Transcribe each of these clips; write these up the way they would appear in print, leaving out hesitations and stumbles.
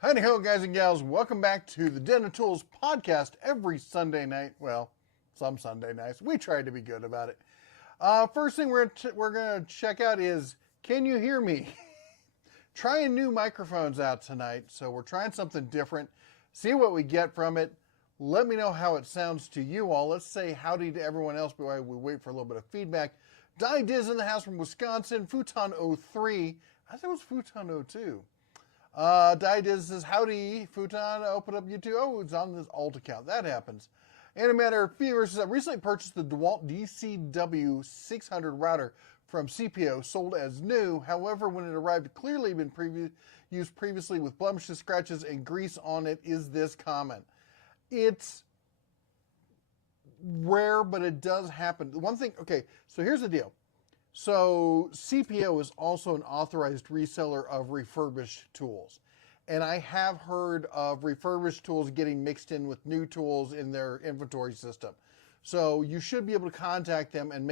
Hi-ho, guys and gals. Welcome back to the Den of Tools podcast every Sunday night. Well, some Sunday nights. We try to be good about it. First thing we're going to check out is, can you hear me? Trying new microphones out tonight, so we're trying something different. See what we get from it. Let me know how it sounds to you all. Let's say howdy to everyone else while we wait for a little bit of feedback. Die Diz in the house from Wisconsin. Futon 03. I think it was Futon 02. Didiz says, howdy, Futon, open up YouTube. Oh, it's on this alt account. That happens. Animator Fever says, I recently purchased the DeWalt DCW 600 router from CPO, sold as new. However, when it arrived, it clearly had been used previously with blemishes, scratches, and grease on it. Is this common? It's rare, but it does happen. One thing, okay, so here's the deal. So CPO is also an authorized reseller of refurbished tools. And I have heard of refurbished tools getting mixed in with new tools in their inventory system. So you should be able to contact them and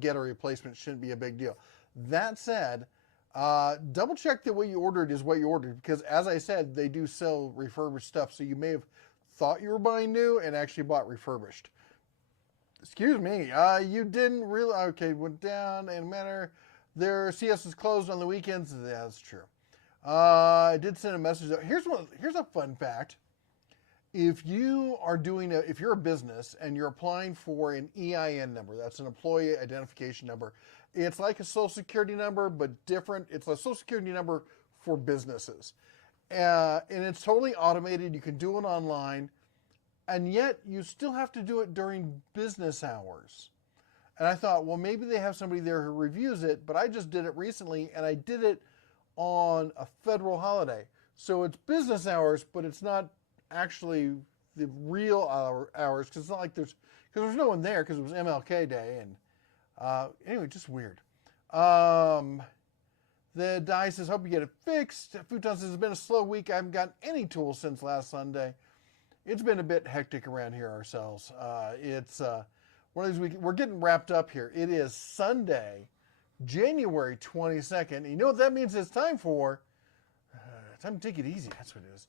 get a replacement. Shouldn't be a big deal. That said, double check that what you ordered is what you ordered, because as I said, they do sell refurbished stuff. So you may have thought you were buying new and actually bought refurbished. Excuse me, you didn't really, okay, went down in a manner. Their CS is closed on the weekends. That's true. I did send a message. Here's a fun fact. If you're a business and you're applying for an EIN number, that's an employee identification number. It's like a social security number, but different. It's a social security number for businesses. And it's totally automated. You can do it online. And yet, you still have to do it during business hours. And I thought, well, maybe they have somebody there who reviews it, but I just did it recently, and I did it on a federal holiday. So it's business hours, but it's not actually the real hours, because it's not like there's no one there, because it was MLK Day, and anyway, just weird. The Die says, hope you get it fixed. Futon says, it's been a slow week. I haven't gotten any tools since last Sunday. It's been a bit hectic around here ourselves. It's one of these weeks. We're getting wrapped up here. It is Sunday, January 22nd. And you know what that means? It's time to take it easy. That's what it is.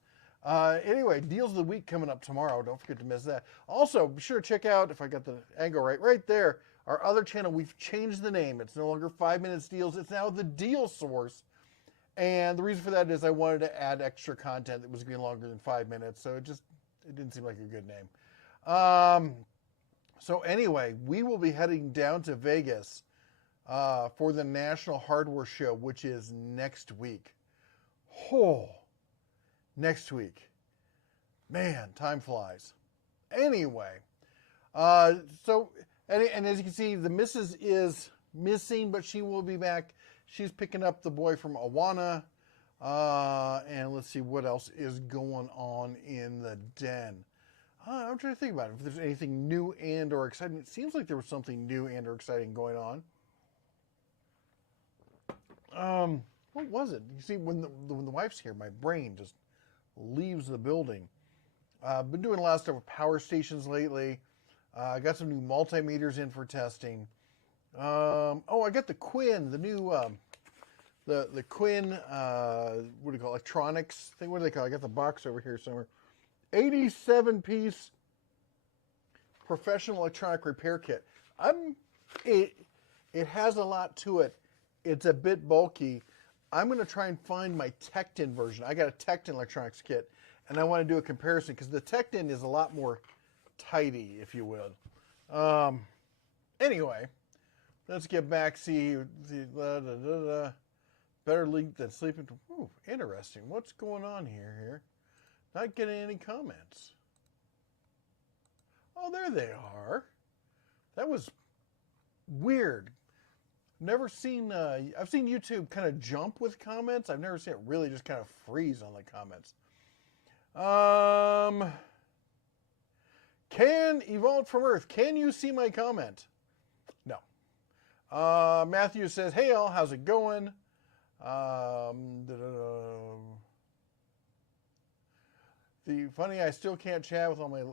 Anyway, deals of the week coming up tomorrow. Don't forget to miss that. Also, be sure to check out, if I got the angle right there, our other channel. We've changed the name. It's no longer 5 Minutes Deals. It's now the Deal Source. And the reason for that is I wanted to add extra content that was going to be longer than 5 minutes. So it didn't seem like a good name. So anyway, we will be heading down to Vegas for the National Hardware Show, which is next week. Next week. Man, time flies. Anyway, and as you can see, the missus is missing, but she will be back. She's picking up the boy from Awana. And let's see what else is going on in the den. I'm trying to think about it. If there's anything new and or exciting. It seems like there was something new and or exciting going on. What was it? You see, when the wife's here, my brain just leaves the building. I've been doing a lot of stuff with power stations lately. I got some new multimeters in for testing. I got the Quinn, the new... The Quinn, what do you call it, electronics thing? What do they call it? I got the box over here somewhere. 87-piece professional electronic repair kit. It has a lot to it. It's a bit bulky. I'm going to try and find my Tecton version. I got a Tecton electronics kit, and I want to do a comparison because the Tecton is a lot more tidy, if you will. Anyway, let's get back. Better leak than sleeping. Ooh, interesting. What's going on here? Not getting any comments. Oh, there they are. That was weird. I've seen YouTube kind of jump with comments. I've never seen it really just kind of freeze on the comments. Can Evolved from Earth, can you see my comment? No. Matthew says, hey all, how's it going? The funny, I still can't chat with my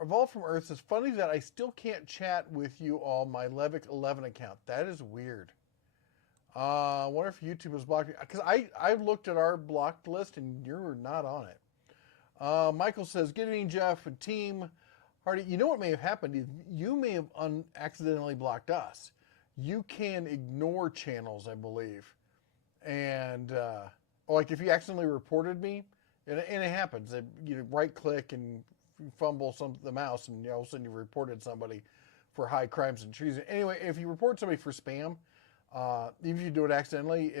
Evolved from Earth. It's funny that I still can't chat with you all my Levick 11 account. That is weird. I wonder if YouTube is blocked. Because I looked at our blocked list and you're not on it. Michael says, good evening, Jeff and team. Hardy, you know what may have happened? You may have accidentally blocked us. You can ignore channels, I believe. And like if you accidentally reported me, and it happens, you right click and fumble the mouse, and all of a sudden you reported somebody for high crimes and treason. Anyway, if you report somebody for spam, even if you do it accidentally,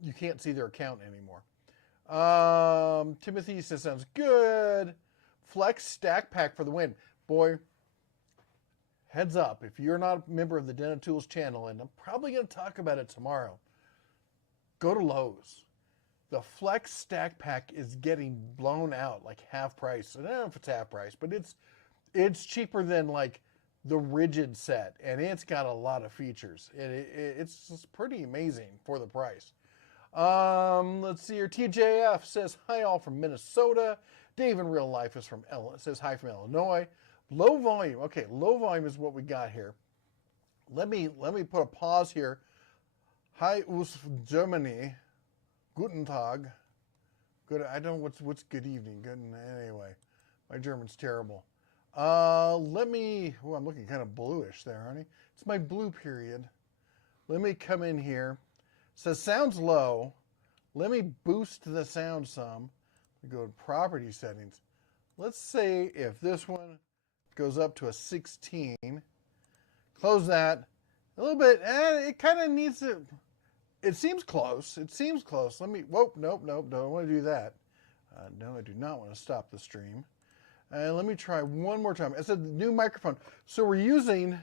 you can't see their account anymore. Timothy says, sounds good. Flex stack pack for the win. Boy, heads up, if you're not a member of the Den of Tools channel, and I'm probably going to talk about it tomorrow, go to Lowe's. The Flex stack pack is getting blown out like half price. I don't know if it's half price, but it's cheaper than like the rigid set, and it's got a lot of features. It's just pretty amazing for the price. Let's see here. TJF says, hi all from Minnesota. Dave in real life says hi from Illinois. Low volume. Okay, low volume is what we got here. Let me put a pause here. Hi aus Germany. Guten Tag. Good. I don't know what's good evening. Good anyway. My German's terrible. I'm looking kind of bluish there, honey. It's my blue period. Let me come in here. It says sounds low. Let me boost the sound some. Go to property settings. Let's say if this one goes up to a 16, close that a little bit. It kind of needs to. It seems close. Nope, don't want to do that. No, I do not want to stop the stream. And let me try one more time. It's a new microphone. So we're using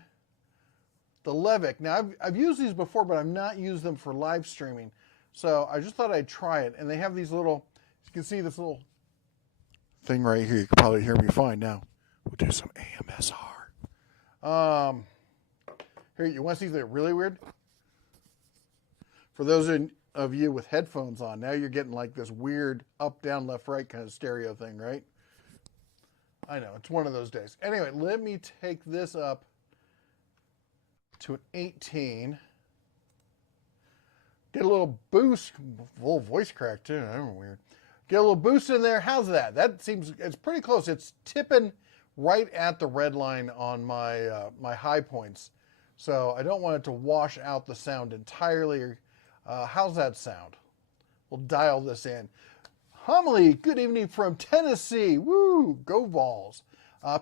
the Levick. Now, I've used these before, but I've not used them for live streaming. So I just thought I'd try it. And they have these little, you can see this little thing right here. You can probably hear me fine now. We'll do some AMSR. Here, you want to see something really weird? For those of you with headphones on, now you're getting like this weird up, down, left, right kind of stereo thing, right? I know, it's one of those days. Anyway, let me take this up to an 18. Get a little boost, a little voice crack too, I'm weird. Get a little boost in there, how's that? It's pretty close. It's tipping right at the red line on my my high points. So I don't want it to wash out the sound entirely. How's that sound? We'll dial this in. Homily, good evening from Tennessee. Woo, go Vols.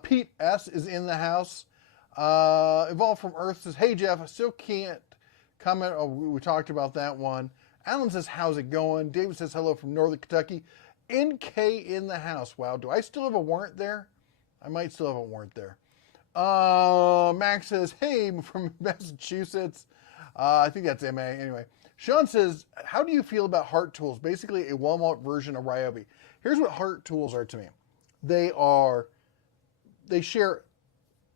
Pete S. is in the house. Evolved from Earth says, hey Jeff, I still can't comment. Oh, we talked about that one. Alan says, how's it going? David says, hello from Northern Kentucky. NK in the house. Wow, do I still have a warrant there? I might still have a warrant there. Max says, hey, from Massachusetts. I think that's MA. Anyway, Sean says, how do you feel about Heart Tools? Basically a Walmart version of Ryobi. Here's what Heart Tools are to me. They share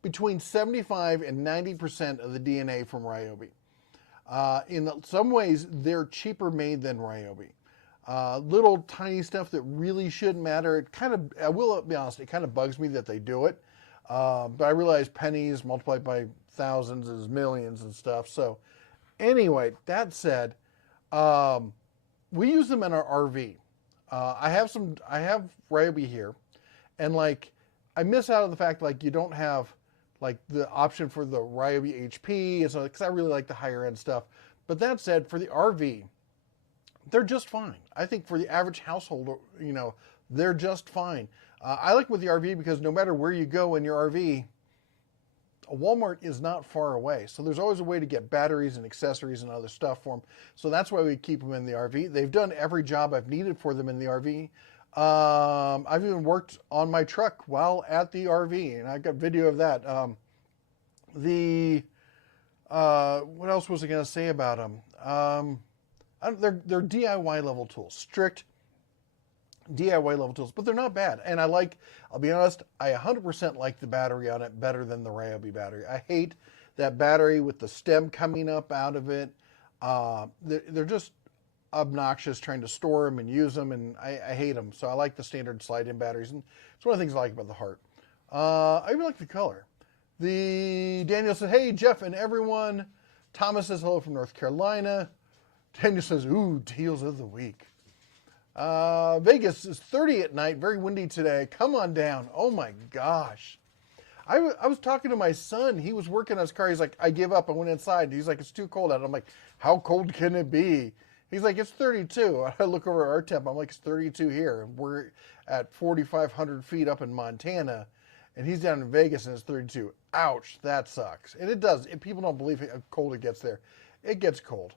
between 75 and 90% of the DNA from Ryobi. In some ways, they're cheaper made than Ryobi. Little tiny stuff that really shouldn't matter. I will be honest, it kind of bugs me that they do it. But I realize pennies multiplied by thousands is millions and stuff. So anyway, that said, we use them in our RV. I have Ryobi here, and like I miss out on the fact like you don't have like the option for the Ryobi HP, and so because I really like the higher end stuff. But that said, for the RV, they're just fine. I think for the average household, they're just fine. I like with the RV because no matter where you go in your RV, a Walmart is not far away. So there's always a way to get batteries and accessories and other stuff for them. So that's why we keep them in the RV. They've done every job I've needed for them in the RV. I've even worked on my truck while at the RV, and I got video of that. What else was I going to say about them? They're DIY level tools, strict DIY level tools, but they're not bad. And I'll be honest, I 100% like the battery on it better than the Ryobi battery. I hate that battery with the stem coming up out of it. They're just obnoxious trying to store them and use them, and I hate them. So I like the standard slide-in batteries, and it's one of the things I like about the Heart. I even like the color. Daniel said, hey, Jeff and everyone. Thomas says hello from North Carolina. Daniel says, ooh, deals of the week. Vegas is 30 at night. Very windy today. Come on down. Oh, my gosh. I was talking to my son. He was working on his car. He's like, I give up. I went inside. He's like, it's too cold out. I'm like, how cold can it be? He's like, it's 32. I look over our temp. I'm like, it's 32 here. We're at 4,500 feet up in Montana, and he's down in Vegas, and it's 32. Ouch, that sucks. And it does. People don't believe how cold it gets there. It gets cold.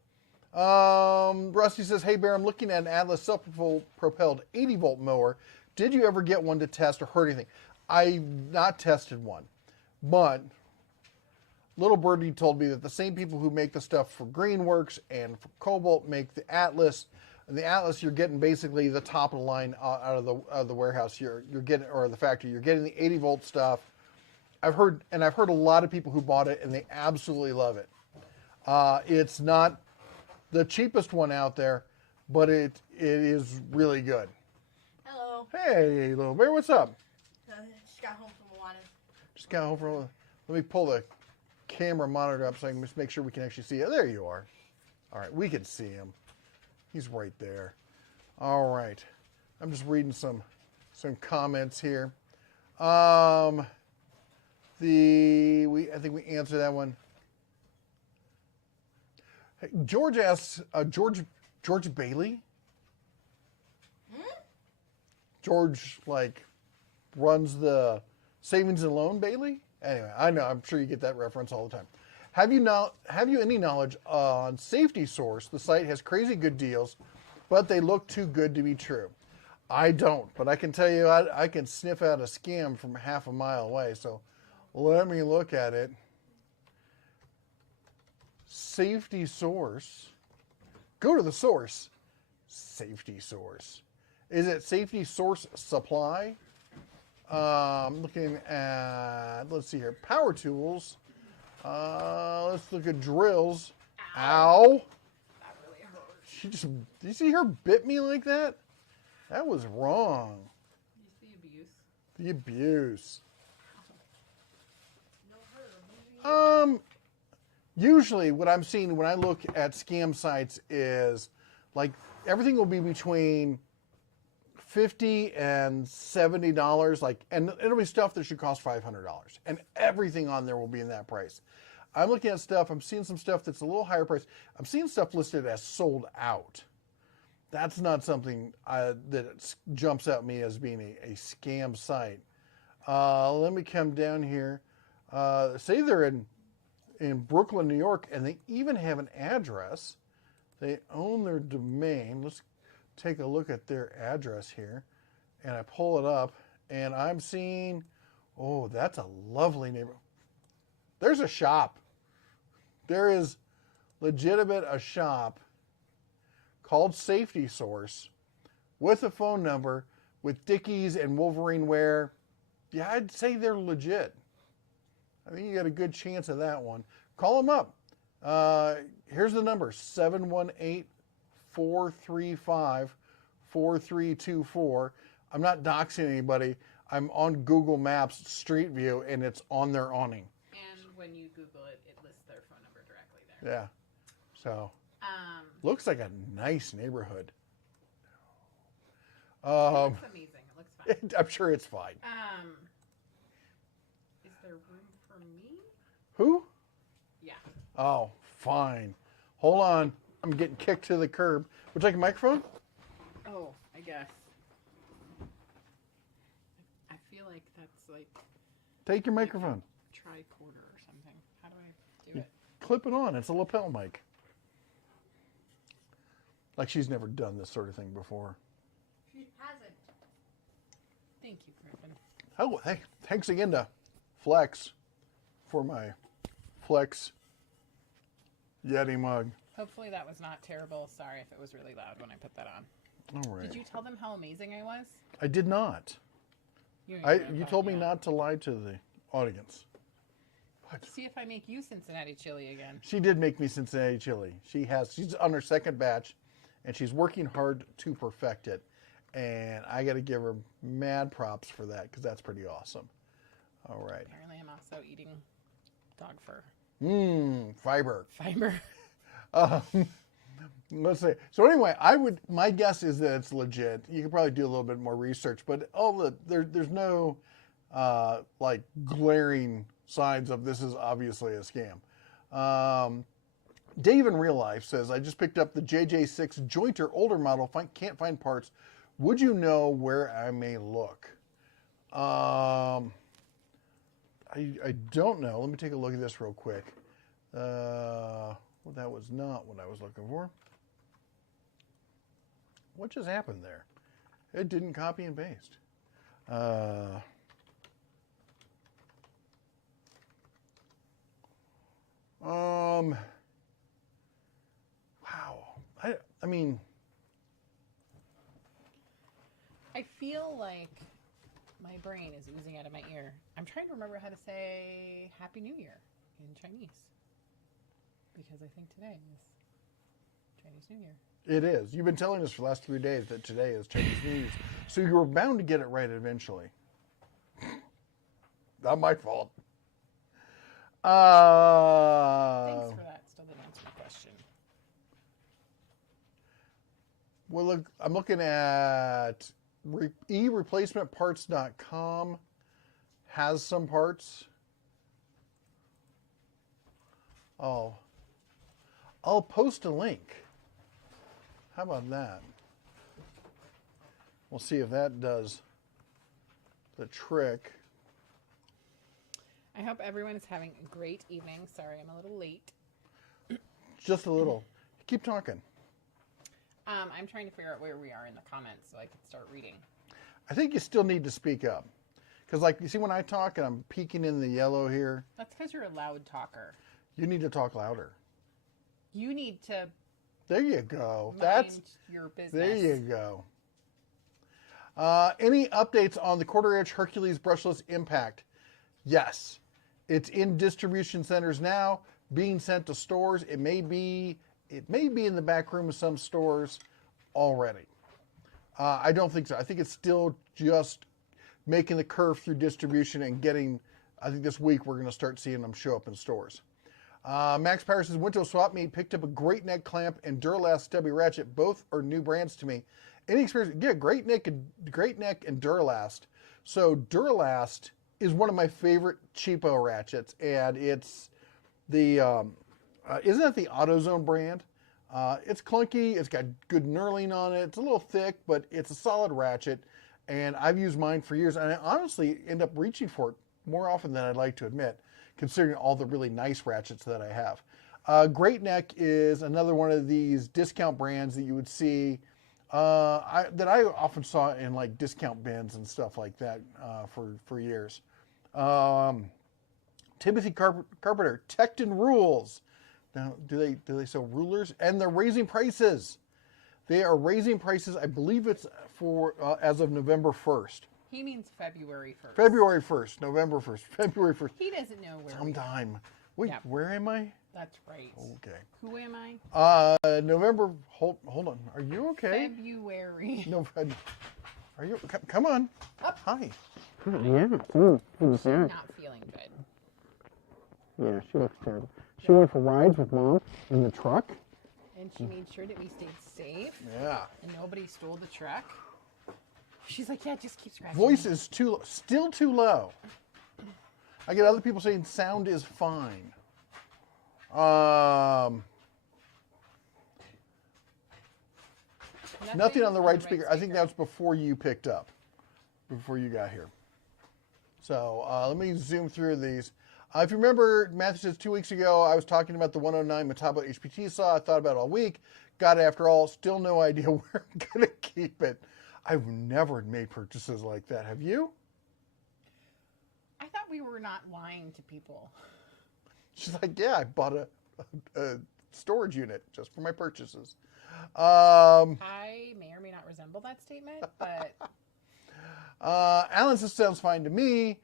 Rusty says, hey, Bear, I'm looking at an Atlas self-propelled 80-volt mower. Did you ever get one to test or hurt anything? I've not tested one, but Little Birdie told me that the same people who make the stuff for Greenworks and for Cobalt make the Atlas. And the Atlas, you're getting basically the top of the line out of the warehouse. You're getting, or the factory. You're getting the 80-volt stuff. I've heard a lot of people who bought it and they absolutely love it. It's not the cheapest one out there, but it is really good. Hello. Hey, Little Bear, what's up? Just got home from Moana. Just got home from. Let me pull the camera monitor up so I can just make sure we can actually see you. There you are. All right, we can see him. He's right there. All right. I'm just reading some comments here. I think we answered that one. Hey, George asks, George Bailey? George, runs the savings and loan Bailey? Anyway, I know, I'm sure you get that reference all the time. Have you any knowledge on Safety Source? The site has crazy good deals, but they look too good to be true. I don't, but I can tell you I can sniff out a scam from half a mile away, so let me look at it. Safety Source. Go to the source. Safety Source. Is it Safety Source Supply? Looking at, let's see here, power tools. Let's look at drills. Ow. That really hurt. Did you see her bit me like that? That was wrong. You see abuse? The abuse. No hurt. Usually what I'm seeing when I look at scam sites is everything will be between $50 and $70, and it'll be stuff that should cost $500, and everything on there will be in that price. I'm looking at stuff. I'm seeing some stuff that's a little higher price. I'm seeing stuff listed as sold out. That's not something that jumps at me as being a scam site. Let me come down here. Say they're in Brooklyn, New York, and they even have an address. They own their domain. Let's take a look at their address here. And I pull it up, and I'm seeing, oh, that's a lovely neighborhood. There's a shop. There is legitimate a shop called Safety Source with a phone number with Dickies and Wolverine wear. Yeah, I'd say they're legit. I think you got a good chance of that one. Call them up. Here's the number, 718-435-4324. I'm not doxing anybody. I'm on Google Maps Street View, and it's on their awning. And when you Google it, it lists their phone number directly there. Yeah. So, looks like a nice neighborhood. It looks amazing. It looks fine. I'm sure it's fine. Is there room for me? Who? Yeah. Oh, fine. Hold on. I'm getting kicked to the curb. Would you like a microphone? Oh, I guess. I feel like that's like Take your microphone. tricorder or something. How do I do it? Clip it on. It's a lapel mic. Like she's never done this sort of thing before. She hasn't. Thank you, Griffin. Oh, hey, thanks again to Flex for my Flex Yeti mug. Hopefully that was not terrible. Sorry if it was really loud when I put that on. All right. Did you tell them how amazing I was? I did not. You told me not to lie to the audience. What? See if I make you Cincinnati chili again. She did make me Cincinnati chili. She's on her second batch, and she's working hard to perfect it. And I got to give her mad props for that because that's pretty awesome. All right. Apparently I'm also eating dog fur. Fiber. Fiber. Let's see. So anyway, my guess is that it's legit. You could probably do a little bit more research, but there's no like glaring signs of this is obviously a scam. Dave in real life says, I just picked up the JJ6 Jointer older model, can't find parts. Would you know where I may look? I don't know. Let me take a look at this real quick. Well, that was not what I was looking for. What just happened there? It didn't copy and paste. Wow. I mean, I feel like my brain is oozing out of my ear. I'm trying to remember how to say Happy New Year in Chinese. Because I think today is Chinese New Year. it is. You've been telling us for the last 3 days that today is Chinese New Year's. So you were bound to get it right eventually. Not my fault. Thanks for that. Still didn't answer my question. Well, look, I'm looking at ereplacementparts.com has some parts. Oh, I'll post a link. How about that? We'll see if that does the trick. I hope everyone is having a great evening. Sorry, I'm a little late. Just a little. Keep talking. I'm trying to figure out where we are in the comments so I can start reading. I think you still need to speak up. Because, like, you see when I talk and I'm peeking in the yellow here? That's because you're a loud talker. You need to talk louder. You need to There you go. mind your business. There you go. Any updates on the Quarter Edge Hercules Brushless Impact? Yes. It's in distribution centers now, being sent to stores. It may be in the back room of some stores already. I don't think so. I think it's still just making the curve through distribution and getting, I think this week we're going to start seeing them show up in stores. Max Power says, went to a swap meet, picked up a Great Neck clamp and Duralast stubby ratchet. Both are new brands to me. Any experience? Yeah, Great Neck and Duralast. So Duralast is one of my favorite cheapo ratchets, and it's the, isn't that the AutoZone brand? It's clunky, it's got good knurling on it, it's a little thick, but it's a solid ratchet, and I've used mine for years, and I honestly end up reaching for it more often than I'd like to admit, considering all the really nice ratchets that I have. Great Neck is another one of these discount brands that you would see, that I often saw in like discount bins and stuff like that for years. Timothy Carpenter, Tecton Rules. Now, do they sell rulers? And they're raising prices. They are raising prices. I believe it's for as of November 1st. He means February 1st. February 1st, November 1st, February 1st. He doesn't know where Sometime. Wait, Yep. where am I? That's right. Okay. Who am I? November, hold on. Are you okay? February. No, Fred. Are you, come on. Up. Hi. Yeah, Not feeling good. Yeah, she looks terrible. She went for rides with Mom in the truck. And she made sure that we stayed safe Yeah. and nobody stole the truck. She's like, yeah, just keep scratching. Voice is still too low. I get other people saying sound is fine. Nothing on the right speaker. I think that's before you picked up, before you got here. So let me zoom through these. If you remember, Matthew says 2 weeks ago, I was talking about the 109 Metabo HPT saw. I thought about it all week. Got it after all. Still no idea where I'm going to keep it. I've never made purchases like that. Have you? I thought we were not lying to people. She's like, yeah, I bought a storage unit just for my purchases. I may or may not resemble that statement, but Alan says, sounds fine to me.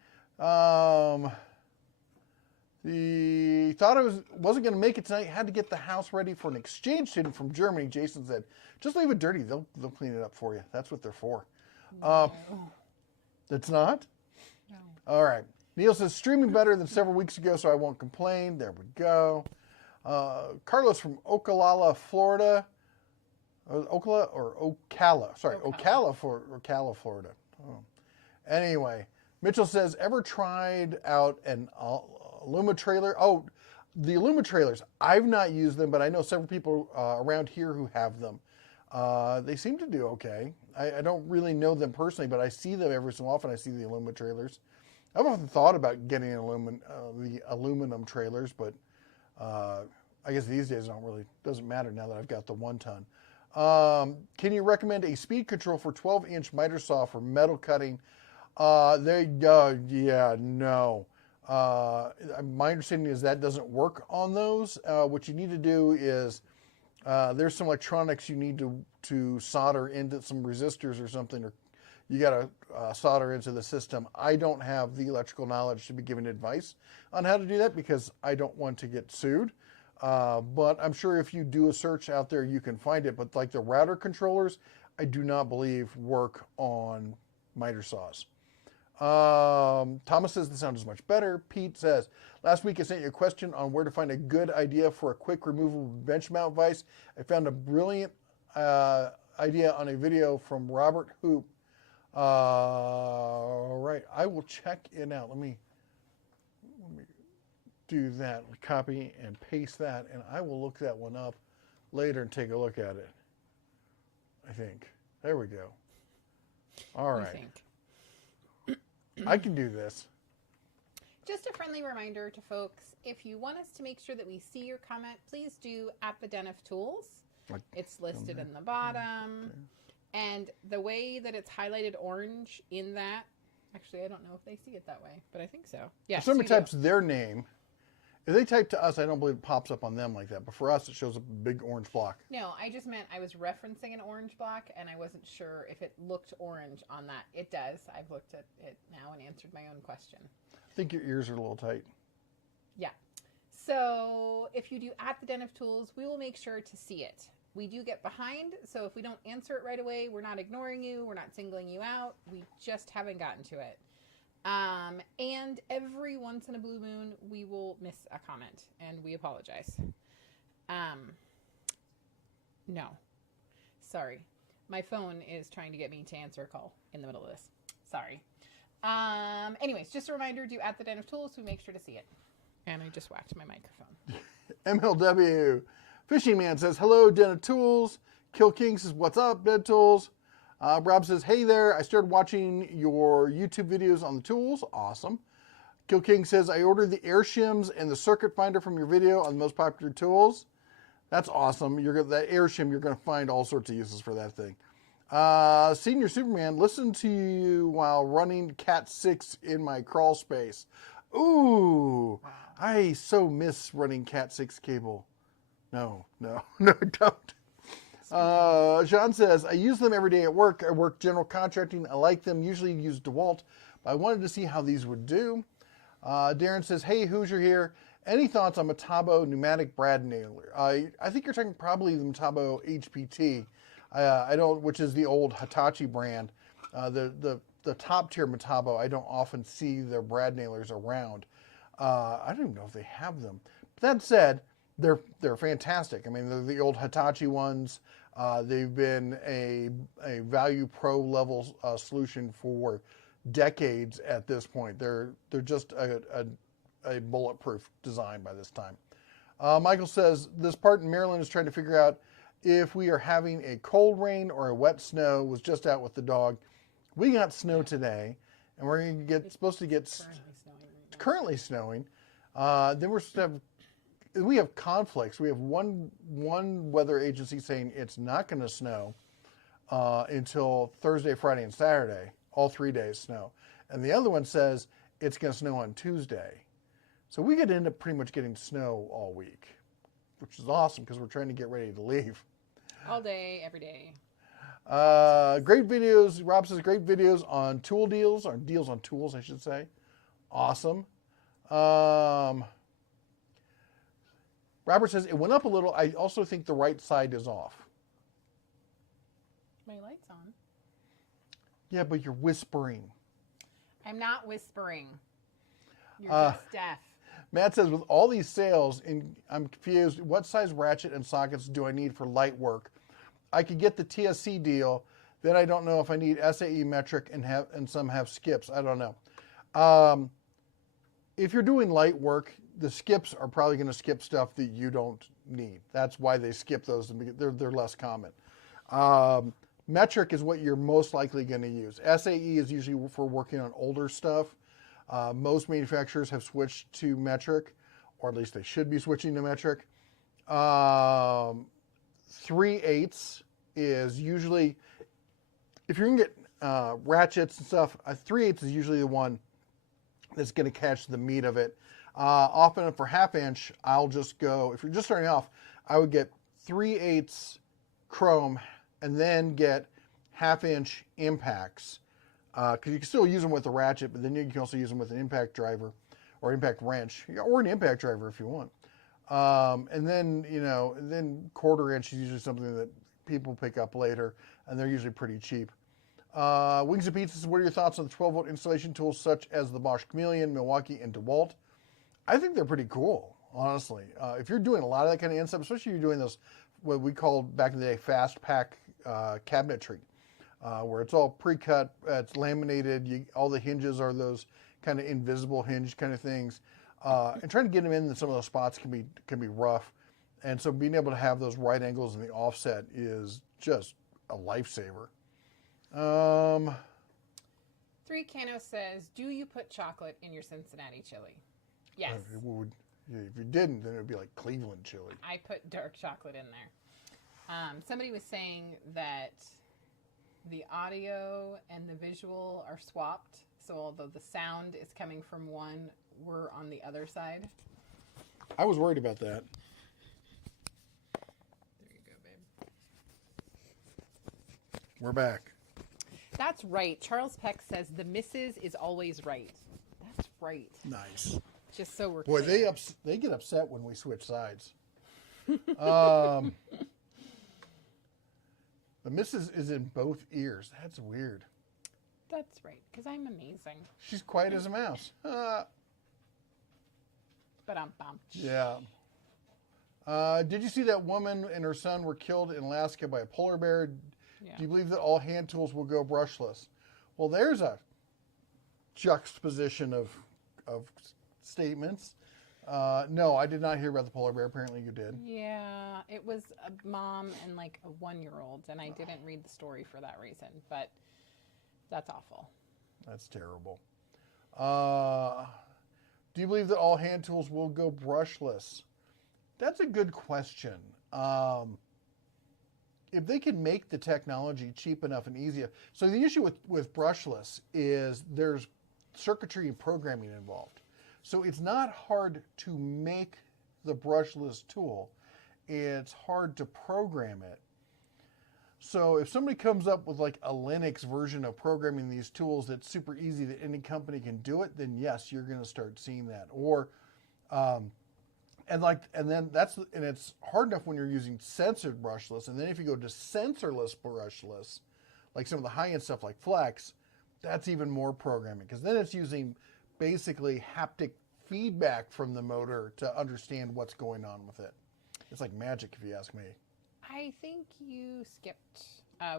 He thought I wasn't going to make it tonight. Had to get the house ready for an exchange student from Germany. Jason said, just leave it dirty. They'll clean it up for you. That's what they're for. no. It's not? No. All right. Neil says, streaming better than several weeks ago, so I won't complain. There we go. Carlos from Ocala, Florida. Ocala. Sorry, Ocala, Florida. Oh. Anyway, Mitchell says, ever tried out an Aluma trailer? Oh, the Aluma trailers. I've not used them, but I know several people around here who have them. They seem to do okay. I don't really know them personally, but I see them every so often. I see the Aluma trailers. I've often thought about getting the aluminum trailers, but I guess these days doesn't matter now that I've got the 1 ton. Can you recommend a speed control for 12-inch miter saw for metal cutting? Yeah, no. My understanding is that doesn't work on those. What you need to do is there's some electronics you need to solder into some resistors or something, or you got to solder into the system. I don't have the electrical knowledge to be giving advice on how to do that because I don't want to get sued. But I'm sure if you do a search out there, you can find it. But like the router controllers, I do not believe work on miter saws. Thomas says the sound is much better. Pete says, last week I sent you a question on where to find a good idea for a quick removable bench mount vise. I found a brilliant idea on a video from Robert Hoop. Right, I will check it out. Let me do that, copy and paste that, and I will look that one up later and take a look at it. I think. There we go. All right. I can do this. Just a friendly reminder to folks, if you want us to make sure that we see your comment, please do at the Den of Tools. It's listed in the bottom. And the way that it's highlighted orange in that, actually, I don't know if they see it that way, but I think so. Yeah. If somebody types their name, if they type to us, I don't believe it pops up on them like that. But for us, it shows a big orange block. No, I just meant I was referencing an orange block, and I wasn't sure if it looked orange on that. It does. I've looked at it now and answered my own question. I think your ears are a little tight. Yeah. So if you do at the Den of Tools, we will make sure to see it. We do get behind, so if we don't answer it right away, we're not ignoring you, we're not singling you out, we just haven't gotten to it. And every once in a blue moon, we will miss a comment, and we apologize. No. Sorry. My phone is trying to get me to answer a call in the middle of this. Sorry. Anyways, just a reminder, do at the Den of Tools, so we make sure to see it. And I just whacked my microphone. MLW. Fishing Man says, hello, Den of Tools. Kill King says, what's up, Den of Tools? Rob says, hey there, I started watching your YouTube videos on the tools. Awesome. Kill King says, I ordered the air shims and the circuit finder from your video on the most popular tools. That's awesome. That air shim, you're going to find all sorts of uses for that thing. Senior Superman, listen to you while running Cat 6 in my crawl space. Ooh, I so miss running Cat 6 cable. No, don't. Jean says, I use them every day at work. I work general contracting. I like them. Usually use DeWalt, but I wanted to see how these would do. Darren says, hey, Hoosier here. Any thoughts on Metabo pneumatic brad nailer? I think you're talking probably the Metabo HPT. Which is the old Hitachi brand. The top tier Metabo, I don't often see their brad nailers around. I don't even know if they have them. But that said, they're fantastic. I mean, they're the old Hitachi ones. They've been a Value Pro level solution for decades at this point. They're just a bulletproof design by this time. Michael says, this part in Maryland is trying to figure out if we are having a cold rain or a wet snow. Was just out with the dog. We got snow today, and we're going to supposed to get currently snowing. Then we're supposed to have. We have conflicts. We have one weather agency saying it's not going to snow until Thursday, Friday, and Saturday. All 3 days snow. And the other one says it's going to snow on Tuesday. So we could end up pretty much getting snow all week, which is awesome because we're trying to get ready to leave. All day, every day. Great videos. Rob says great videos on tool deals, or deals on tools, I should say. Awesome. Robert says, it went up a little. I also think the right side is off. My light's on. Yeah, but you're whispering. I'm not whispering. You're just deaf. Matt says, with all these sales, I'm confused. What size ratchet and sockets do I need for light work? I could get the TSC deal. Then I don't know if I need SAE metric and some have skips. I don't know. If you're doing light work, the skips are probably going to skip stuff that you don't need. That's why they skip those. They're less common. Metric is what you're most likely going to use. SAE is usually for working on older stuff. Most manufacturers have switched to metric, or at least they should be switching to metric. 3/8 is usually, if you're going to get ratchets and stuff, 3/8 is usually the one that's going to catch the meat of it. Often for half inch, I'll just go, if you're just starting off, I would get 3/8 chrome and then get half inch impacts. Because you can still use them with a ratchet, but then you can also use them with an impact driver or impact wrench, or an impact driver if you want. And then, then 1/4 inch is usually something that people pick up later, and they're usually pretty cheap. Wings and Pizzas, what are your thoughts on the 12-volt installation tools such as the Bosch Chameleon, Milwaukee, and DeWalt? I think they're pretty cool, honestly. If you're doing a lot of that kind of stuff, especially if you're doing those, what we called back in the day, fast pack cabinetry, where it's all pre-cut, it's laminated, all the hinges are those kind of invisible hinge kind of things. And trying to get them in some of those spots can be rough. And so being able to have those right angles and the offset is just a lifesaver. 3 Cano says, do you put chocolate in your Cincinnati chili? Yes. If you didn't, then it would be like Cleveland chili. I put dark chocolate in there. Somebody was saying that the audio and the visual are swapped. So although the sound is coming from one, we're on the other side. I was worried about that. There you go, babe. We're back. That's right. Charles Peck says the missus is always right. That's right. Nice. Just so we're Boy, clear. they get upset when we switch sides. The missus is in both ears. That's weird. That's right, because I'm amazing. She's quiet as a mouse. But I'm bummed. Yeah. Did you see that woman and her son were killed in Alaska by a polar bear? Yeah. Do you believe that all hand tools will go brushless? Well, there's a juxtaposition of statements. No, I did not hear about the polar bear. Apparently you did. Yeah, it was a mom and like a 1-year-old, and I didn't read the story for that reason, but that's awful. That's terrible. Do you believe that all hand tools will go brushless? That's a good question. If they can make the technology cheap enough and easy. So the issue with brushless is there's circuitry and programming involved. So it's not hard to make the brushless tool. It's hard to program it. So if somebody comes up with like a Linux version of programming these tools that's super easy that any company can do it, then yes, you're going to start seeing that. Or, and it's hard enough when you're using censored brushless, and then if you go to sensorless brushless, like some of the high-end stuff like Flex, that's even more programming because then it's using basically haptic feedback from the motor to understand what's going on with it. It's like magic, if you ask me. I think you skipped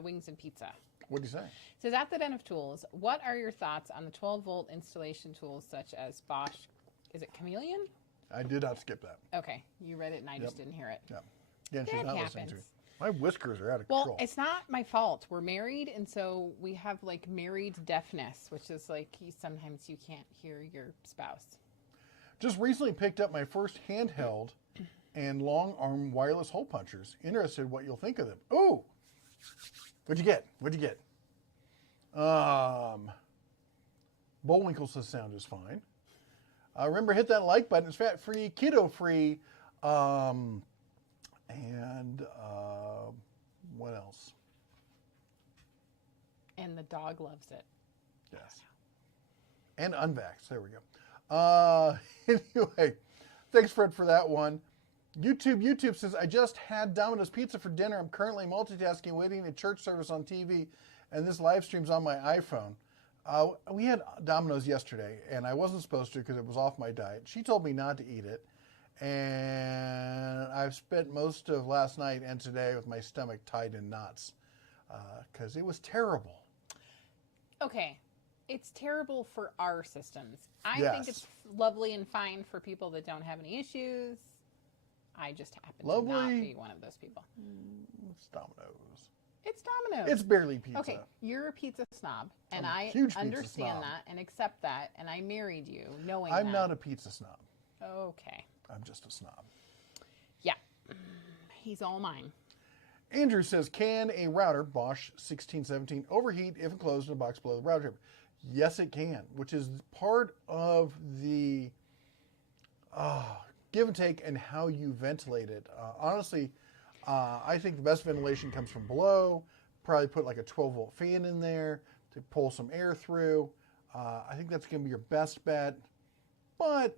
Wings and Pizza. What do you say? It says, at the Den of Tools, what are your thoughts on the 12-volt installation tools such as Bosch, is it Chameleon? I did not skip that. Okay, you read it and I just didn't hear it. Yeah. Again, she's That not listening to happens. me. My whiskers are out of control. Well, it's not my fault. We're married, and so we have like married deafness, which is like sometimes you can't hear your spouse. Just recently picked up my first handheld and long arm wireless hole punchers. Interested what you'll think of them. Ooh! What'd you get? Bullwinkle says sound is fine. Remember, hit that like button. It's fat-free, keto-free. And what else? And the dog loves it. Yes. And unvaxxed. There we go. Anyway, thanks, Fred, for that one. YouTube says, I just had Domino's Pizza for dinner. I'm currently multitasking, waiting a church service on TV, and this live stream's on my iPhone. We had Domino's yesterday, and I wasn't supposed to because it was off my diet. She told me not to eat it, and I've spent most of last night and today with my stomach tied in knots because it was terrible. Okay. It's terrible for our systems. I Yes. think it's lovely and fine for people that don't have any issues. I just happen to not Lovely. be one of those people. It's Domino's. It's Domino's. It's barely pizza. Okay, you're a pizza snob, and I'm a I huge pizza understand snob. that and accept that, and I married you knowing I'm that. not a pizza snob. Okay. I'm just a snob. Yeah. He's all mine. Andrew says, can a router, Bosch 1617, overheat if enclosed in a box below the router table? Yes, it can, which is part of the give and take and how you ventilate it. Honestly, I think the best ventilation comes from below. Probably put like a 12-volt fan in there to pull some air through. I think that's going to be your best bet. But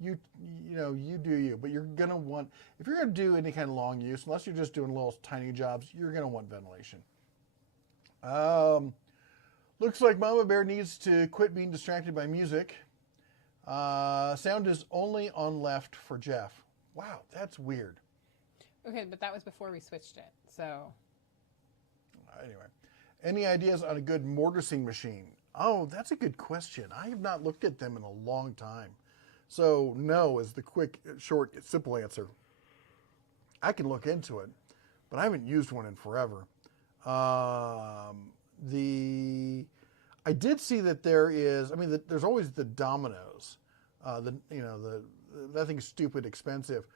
you do you. But you're going to want, if you're going to do any kind of long use, unless you're just doing little tiny jobs, you're going to want ventilation. Looks like Mama Bear needs to quit being distracted by music. Sound is only on left for Jeff. Wow, that's weird. Okay, but that was before we switched it, so. Anyway, any ideas on a good mortising machine? Oh, that's a good question. I have not looked at them in a long time. So no is the quick, short, simple answer. I can look into it, but I haven't used one in forever. I did see that there is, there's always the Domino's. That thing's stupid expensive.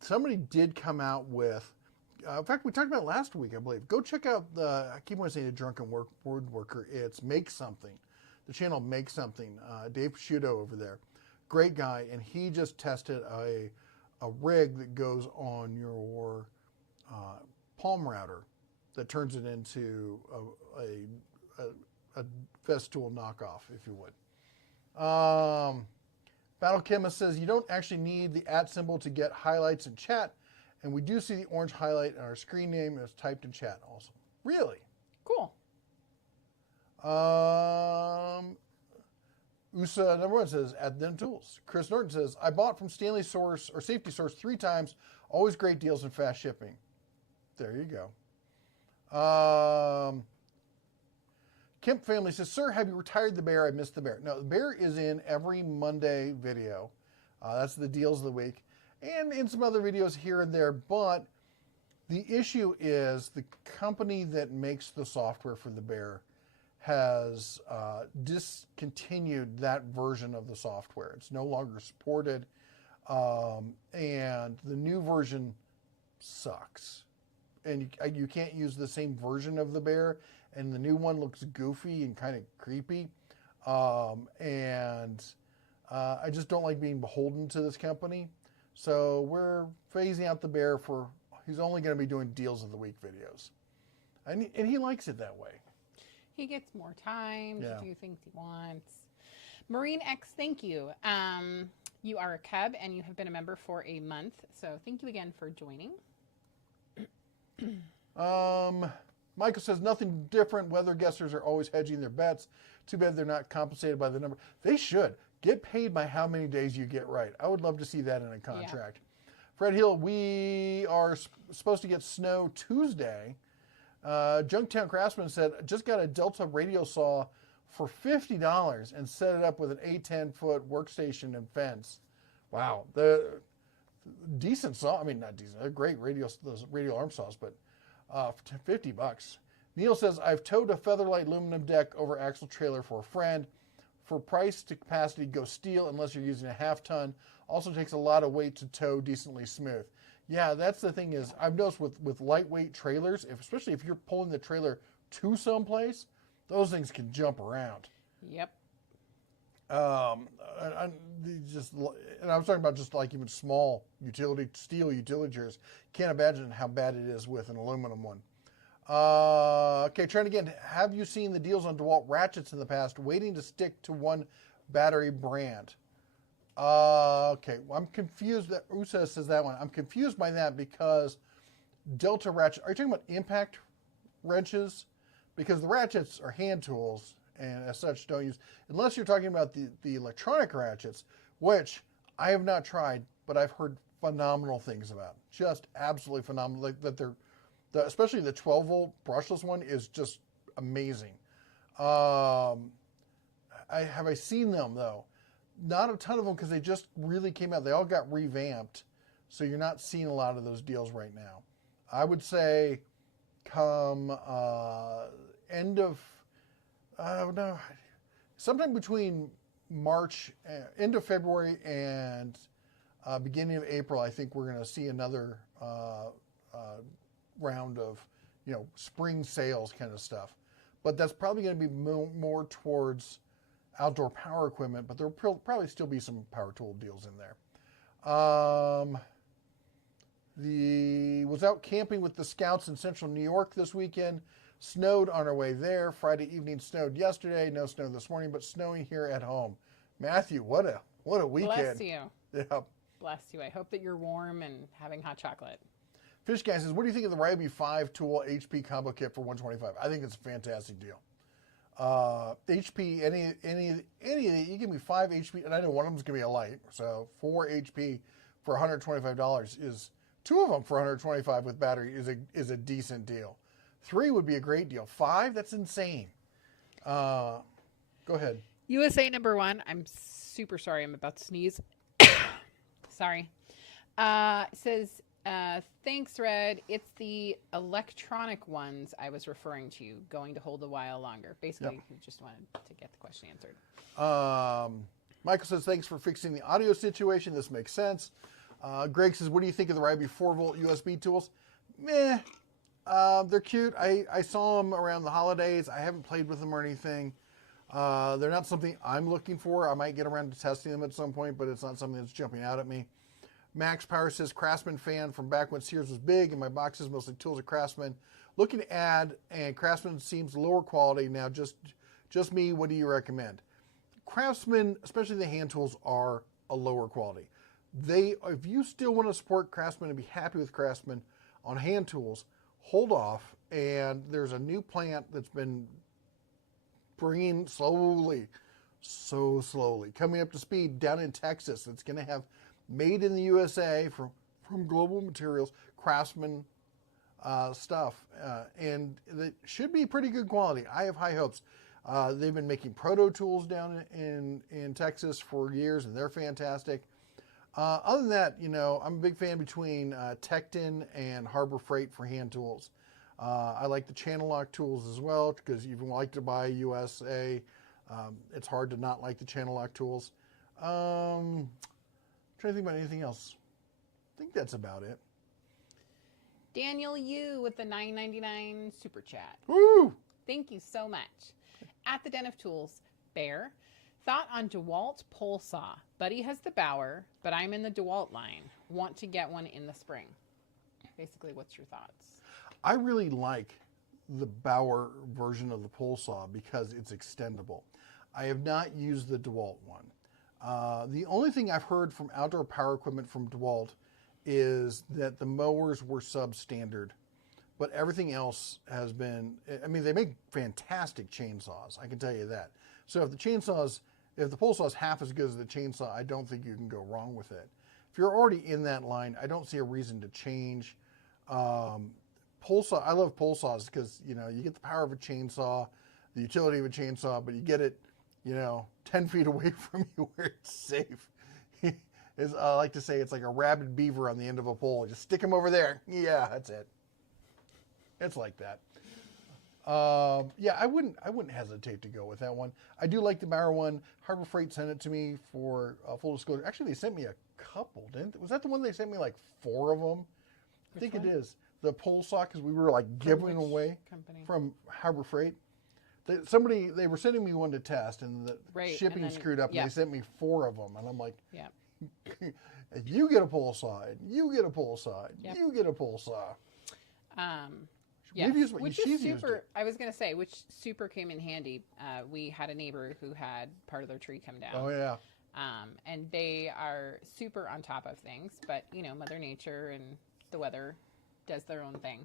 Somebody did come out with, in fact, we talked about it last week, I believe. Go check out I keep wanting to say the Drunken Woodworker. It's Make Something. The channel Make Something. Dave Pschuto over there. Great guy. And he just tested a rig that goes on your palm router that turns it into a Festool knockoff, if you would. Battle Chemist says you don't actually need the @ symbol to get highlights in chat, and we do see the orange highlight in our screen name as typed in chat also. Really? Cool. USA #1 says add them tools. Chris Norton says I bought from Stanley Source or Safety Source 3 times. Always great deals and fast shipping. There you go. Kemp family says, sir, have you retired the bear? I missed the bear. No, the bear is in every Monday video. That's the deals of the week. And in some other videos here and there. But the issue is the company that makes the software for the bear has discontinued that version of the software. It's no longer supported. And the new version sucks. And you can't use the same version of the bear. And the new one looks goofy and kind of creepy. I just don't like being beholden to this company. So we're phasing out the bear he's only going to be doing deals of the week videos. And he likes it that way. He gets more time Yeah. to do things he wants. Marine X, thank you. You are a Cub and you have been a member for a month. So thank you again for joining. Michael says nothing different. Weather guessers are always hedging their bets. Too bad they're not compensated by the number. They should. Get paid by how many days you get right. I would love to see that in a contract. Yeah. Fred Hill, we are supposed to get snow Tuesday. Junktown Craftsman said, just got a Delta radio saw for $50 and set it up with an 8-10-foot workstation and fence. Wow. The decent saw. Not decent. They're great those radio arm saws, but for $50. Neil says, I've towed a Featherlight aluminum deck over axle trailer for a friend. For price to capacity, go steel unless you're using a half-ton. Also takes a lot of weight to tow decently smooth. Yeah, that's the thing is, I've noticed with lightweight trailers, especially if you're pulling the trailer to someplace, those things can jump around. Yep. And I'm talking about just like even small steel utility chairs. Can't imagine how bad it is with an aluminum one. Okay, trying again. Have you seen the deals on DeWalt ratchets in the past, waiting to stick to one battery brand? Okay, well, I'm confused. That USA says that one. I'm confused by that because Delta ratchet. Are you talking about impact wrenches? Because the ratchets are hand tools, and as such, don't use unless you're talking about the electronic ratchets, which I have not tried, but I've heard phenomenal things about. Just absolutely phenomenal. Like that especially the 12-volt brushless one is just amazing. Have I seen them though? Not a ton of them because they just really came out. They all got revamped, so you're not seeing a lot of those deals right now. I would say come end of, I don't know, sometime between March, end of February and beginning of April, I think we're going to see another round of, spring sales kind of stuff. But that's probably going to be more towards outdoor power equipment, but there'll probably still be some power tool deals in there. Was out camping with the Scouts in central New York this weekend. Snowed on our way there. Friday evening snowed yesterday. No snow this morning, but snowing here at home. Matthew, what a weekend. Bless you. Yeah. Bless you. I hope that you're warm and having hot chocolate. Fish Guy says, what do you think of the Ryobi 5 tool HP combo kit for $125? I think it's a fantastic deal. HP, any you give me 5 HP, and I know one of them is going to be a light, so 4 HP for $125 is 2 of them for $125 with battery is a decent deal. 3 would be a great deal. 5, that's insane. Go ahead. USA number 1. I'm super sorry. I'm about to sneeze. Sorry. Says, thanks, Red. It's the electronic ones I was referring to, going to hold a while longer. Basically, we just wanted to get the question answered. Michael says, thanks for fixing the audio situation. This makes sense. Greg says, what do you think of the Ryobi 4-volt USB tools? Meh. They're cute. I saw them around the holidays. I haven't played with them or anything. They're not something I'm looking for. I might get around to testing them at some point, but it's not something that's jumping out at me. Max Power says, Craftsman fan from back when Sears was big, and my boxes mostly tools of Craftsman. Looking to add, and Craftsman seems lower quality now. Just me. What do you recommend? Craftsman, especially the hand tools, are a lower quality. If you still want to support Craftsman and be happy with Craftsman on hand tools, hold off. And there's a new plant that's been bringing so slowly, coming up to speed down in Texas. It's going to have made in the USA from Global Materials, Craftsman stuff. And it should be pretty good quality. I have high hopes. They've been making proto tools down in Texas for years, and they're fantastic. Other than that, I'm a big fan between Tecton and Harbor Freight for hand tools. I like the channel lock tools as well, because if you like to buy USA, it's hard to not like the channel lock tools. I'm trying to think about anything else. I think that's about it. Daniel Yu with the $9.99 super chat. Woo! Thank you so much. At the Den of Tools, Bear, thought on DeWalt pole saw. Buddy has the Bauer, but I'm in the DeWalt line. Want to get one in the spring. Basically, what's your thoughts? I really like the Bauer version of the pole saw because it's extendable. I have not used the DeWalt one. The only thing I've heard from outdoor power equipment from DeWalt is that the mowers were substandard, but everything else has been, they make fantastic chainsaws, I can tell you that. So if the pole saw is half as good as the chainsaw, I don't think you can go wrong with it. If you're already in that line, I don't see a reason to change. Pole saw, I love pole saws because, you get the power of a chainsaw, the utility of a chainsaw, but you get it, 10 feet away from you where it's safe. I like to say it's like a rabid beaver on the end of a pole. Just stick him over there. Yeah, that's it. It's like that. I wouldn't hesitate to go with that one. I do like the Bauer one. Harbor Freight sent it to me for full disclosure. Actually, they sent me a couple, was that the one they sent me like 4 of them? I think it is. The pole saw, because we were like giving away company? From Harbor Freight. They were sending me one to test, and the shipping screwed up, and they sent me 4 of them, and I'm like, you get a pole saw, and you get a pole saw, and you get a pole saw. Which is super. I was going to say, which super came in handy. We had a neighbor who had part of their tree come down. Oh yeah. And they are super on top of things, but Mother Nature and the weather does their own thing.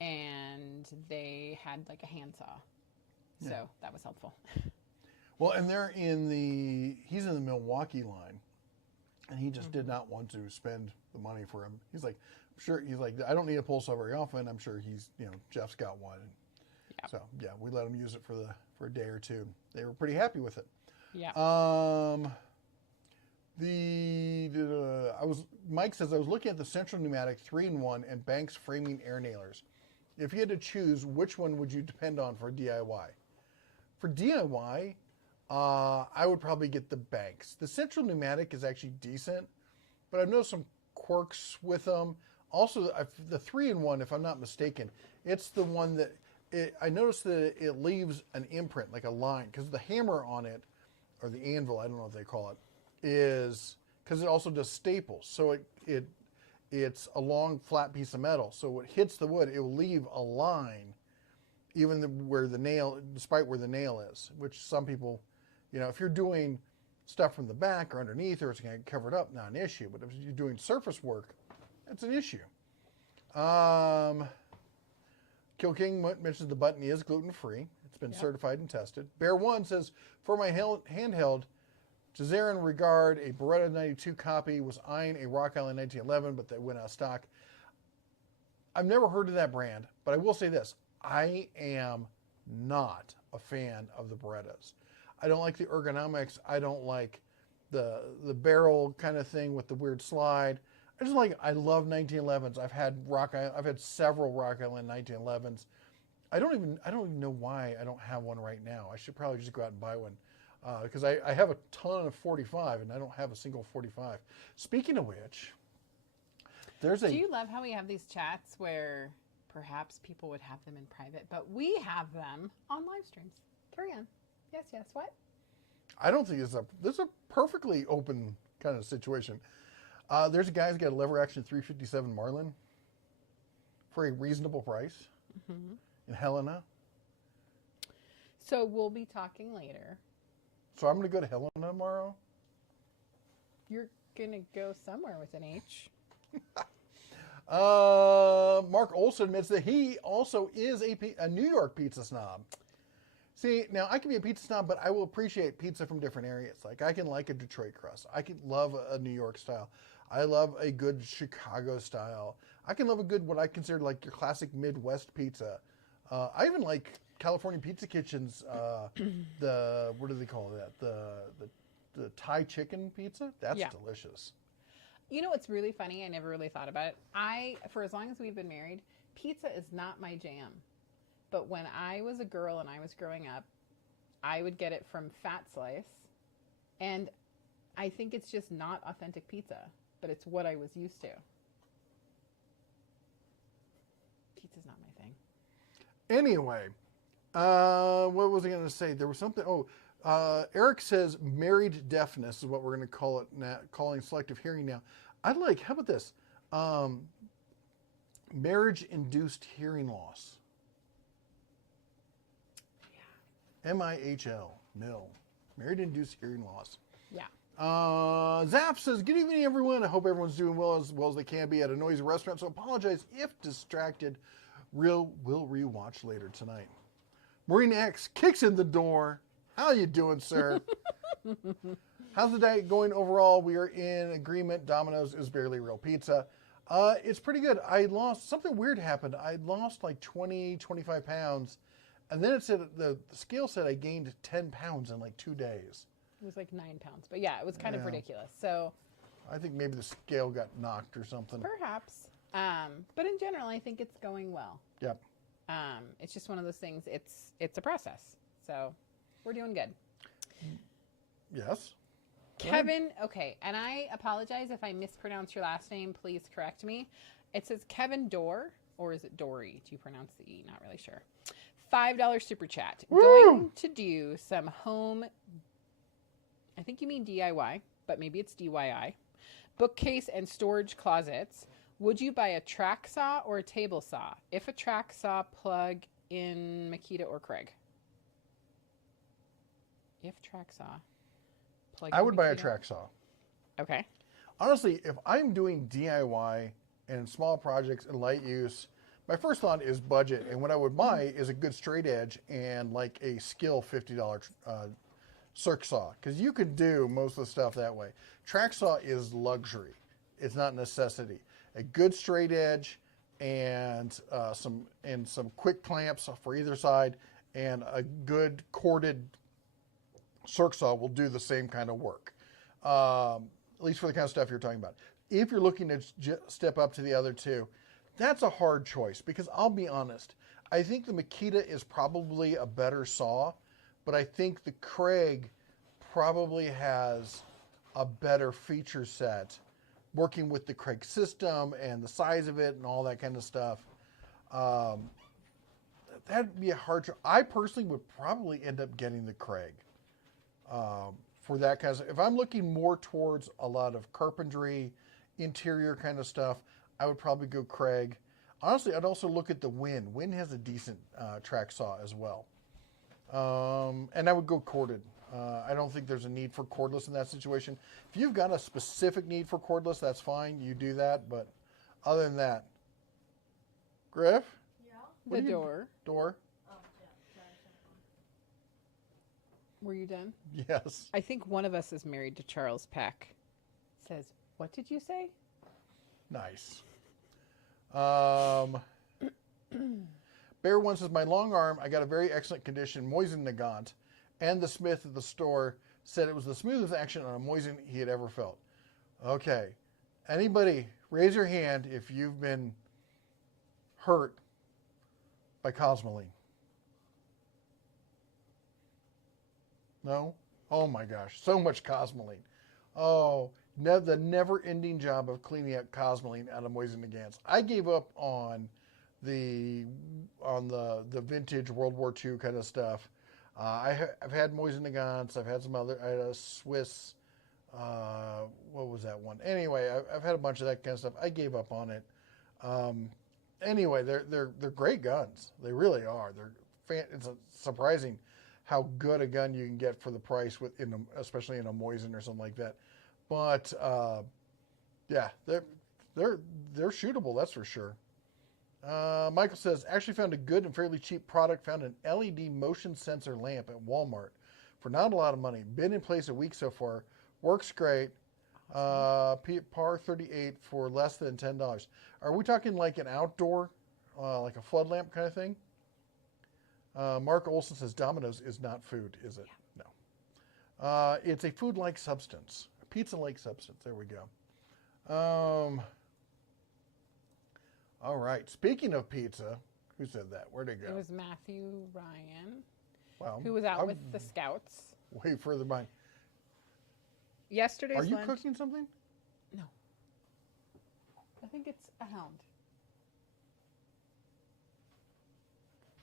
And they had like a handsaw, so that was helpful. Well, and he's in the Milwaukee line, And he just did not want to spend the money for him. He's like, he's like, I don't need a pull saw very often. I'm sure Jeff's got one. Yeah. So yeah, we let him use it for a day or two. They were pretty happy with it. Yeah. Mike says, I was looking at the Central Pneumatic 3-in-1 and Banks framing air nailers. If you had to choose, which one would you depend on for DIY? For DIY, I would probably get the Banks. The Central Pneumatic is actually decent, but I've noticed some quirks with them. Also, the 3-in-1, if I'm not mistaken, it's the one that I noticed that it leaves an imprint, like a line, because the hammer on it, or the anvil, I don't know what they call it, is because it also does staples. So it's a long flat piece of metal. So when it hits the wood, it will leave a line, even where the nail, despite where the nail is. Which some people, if you're doing stuff from the back or underneath, or it's going to get covered up, not an issue. But if you're doing surface work, that's an issue. Kill King mentions the button is gluten-free. It's been certified and tested. Bear One says, for my handheld, Jazarin Regard, a Beretta 92 copy, was eyeing a Rock Island 1911, but they went out of stock. I've never heard of that brand, but I will say this. I am not a fan of the Berettas. I don't like the ergonomics. I don't like the barrel kind of thing with the weird slide. I love 1911s. I've had several Rock Island 1911s. I don't even know why I don't have one right now. I should probably just go out and buy one. Because I have a ton of 45 and I don't have a single 45. Speaking of which, do you love how we have these chats where perhaps people would have them in private, but we have them on live streams? Carry on. Yes, what? I don't think this is a perfectly open kind of situation. There's a guy who's got a lever action 357 Marlin for a reasonable price in Helena. So we'll be talking later. So I'm going to go to Helena tomorrow. You're going to go somewhere with an H. Mark Olson admits that he also is a New York pizza snob. See, now I can be a pizza snob, but I will appreciate pizza from different areas. Like I can like a Detroit crust. I can love a New York style. I love a good Chicago style. I can love a good, what I consider like your classic Midwest pizza. I even like California Pizza Kitchen's, what do they call that? The Thai chicken pizza? That's delicious. You know what's really funny? I never really thought about it. For as long as we've been married, pizza is not my jam. But when I was a girl and I was growing up, I would get it from Fat Slice. And I think it's just not authentic pizza, but it's what I was used to. Pizza's not my thing. Anyway, what was I going to say? There was something. Eric says married deafness is what we're going to call it now, calling selective hearing now. How about this? Marriage-induced hearing loss. Yeah. MIHL, MIL. Marriage-induced hearing loss. Yeah. Zap says, good evening, everyone. I hope everyone's doing well as they can be at a noisy restaurant, so apologize if distracted. We'll rewatch later tonight. Marine X kicks in the door. How you doing, sir? How's the diet going overall? We are in agreement. Domino's is barely real pizza. It's pretty good. Something weird happened. I lost like 20, 25 pounds. And then it said, the scale said I gained 10 pounds in like 2 days. It was like 9 pounds. But yeah, it was kind of ridiculous. So I think maybe the scale got knocked or something. Perhaps. But in general, I think it's going well. Yep. It's just one of those things. It's a process. So we're doing good. Yes. Kevin, okay, and I apologize if I mispronounce your last name. Please correct me. It says Kevin Dorr, or is it Dory? Do you pronounce the E? Not really sure. $5 super chat. Woo! Going to do some home, I think you mean DIY, but maybe it's DIY. Bookcase and storage closets. Would you buy a track saw or a table saw? If a track saw, plug in Makita or Craig. If track saw, plug in I would buy a Makita. track saw. Okay. Honestly, if I'm doing DIY and small projects and light use, my first thought is budget. And what I would buy is a good straight edge and like a Skill $50 circ saw, because you can do most of the stuff that way. Track saw is luxury. It's not necessity. A good straight edge and some quick clamps for either side and a good corded circ saw will do the same kind of work, at least for the kind of stuff you're talking about. If you're looking to step up to the other two, that's a hard choice, because I'll be honest, I think the Makita is probably a better saw, but I think the Craig probably has a better feature set, working with the Craig system and the size of it and all that kind of stuff. That'd be a hard choice. I personally would probably end up getting the Craig for that kind of stuff. If I'm looking more towards a lot of carpentry, interior kind of stuff, I would probably go Craig. Honestly, I'd also look at the Win. Win has a decent track saw as well. And I would go corded. I don't think there's a need for cordless in that situation. If you've got a specific need for cordless, that's fine. You do that. But other than that, Griff? Yeah. The door. Door? Oh, yeah. Sorry, sorry. Were you done? Yes. I think one of us is married to Charles Peck. Says, what did you say? Nice. Bear One says, my long arm, I got a very excellent condition, Moisen Nagant, and the smith at the store said it was the smoothest action on a Moisen he had ever felt. Okay. Anybody, raise your hand if you've been hurt by Cosmoline. No? Oh my gosh, so much Cosmoline. Oh, the never-ending job of cleaning up Cosmoline out of Moisen Nagants. I gave up on the vintage World War II kind of stuff. I've had Moisen Nagants. I've had some other. I had a Swiss. What was that one? Anyway, I've had a bunch of that kind of stuff. I gave up on it. Anyway, they're great guns. They really are. It's surprising how good a gun you can get for the price especially in a Moisen or something like that. But yeah, they're shootable. That's for sure. Michael says, actually found a good and fairly cheap product. Found an LED motion sensor lamp at Walmart for not a lot of money. Been in place a week so far. Works great. Par 38 for less than $10. Are we talking like an outdoor, like a flood lamp kind of thing? Mark Olson says, Domino's is not food, is it? Yeah. No. It's a food-like substance. A pizza-like substance. There we go. All right. Speaking of pizza, who said that? Where'd it go? It was Matthew Ryan, well, who was out with the Scouts. Way further behind. Yesterday's Are you lunch. cooking something? No. I think it's a hound.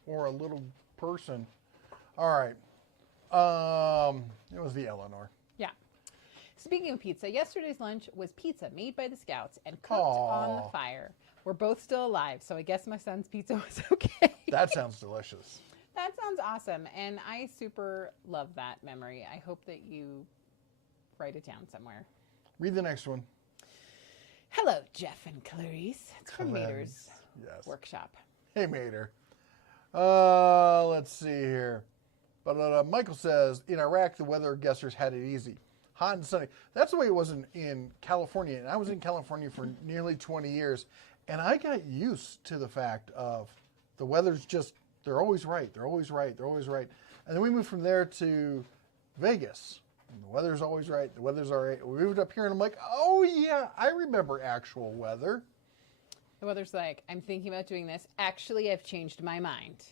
Or a little person. All right. It was the Eleanor. Yeah. Speaking of pizza, yesterday's lunch was pizza made by the Scouts and cooked on the fire. We're both still alive, so I guess my son's pizza was okay. That sounds delicious. That sounds awesome, and I super love that memory. I hope that you write it down somewhere. Read the next one. Hello, Jeff and Clarice. It's from Mater's workshop. Hey, Mater. Let's see here. But Michael says, in Iraq, the weather guessers had it easy. Hot and sunny. That's the way it was in California. And I was in California for nearly 20 years. And I got used to the fact of the weather's just, they're always right. They're always right. They're always right. And then we moved from there to Vegas. And the weather's always right. The weather's all right. We moved up here and I'm like, oh yeah, I remember actual weather. The weather's like, I'm thinking about doing this. Actually, I've changed my mind.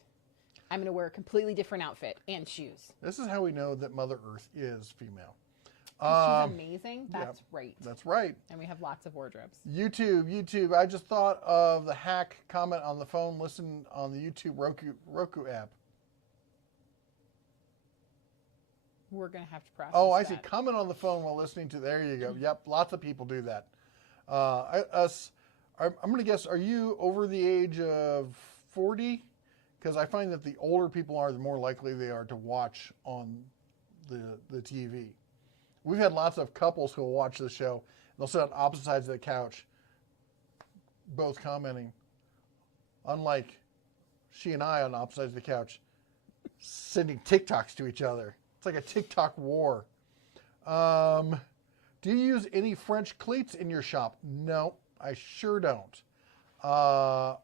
I'm going to wear a completely different outfit and shoes. This is how we know that Mother Earth is female. She's amazing. That's right. That's right. And we have lots of wardrobes. YouTube. I just thought of the hack comment on the phone. Listen on the YouTube Roku app. We're going to have to process Oh, I that. see. Comment on the phone while listening to. There you go. Yep. Lots of people do that. I'm going to guess, are you over the age of 40? Because I find that the older people are, the more likely they are to watch on the TV. We've had lots of couples who will watch the show. They'll sit on opposite sides of the couch, both commenting. Unlike she and I on opposite sides of the couch, sending TikToks to each other. It's like a TikTok war. Do you use any French cleats in your shop? No, I sure don't. I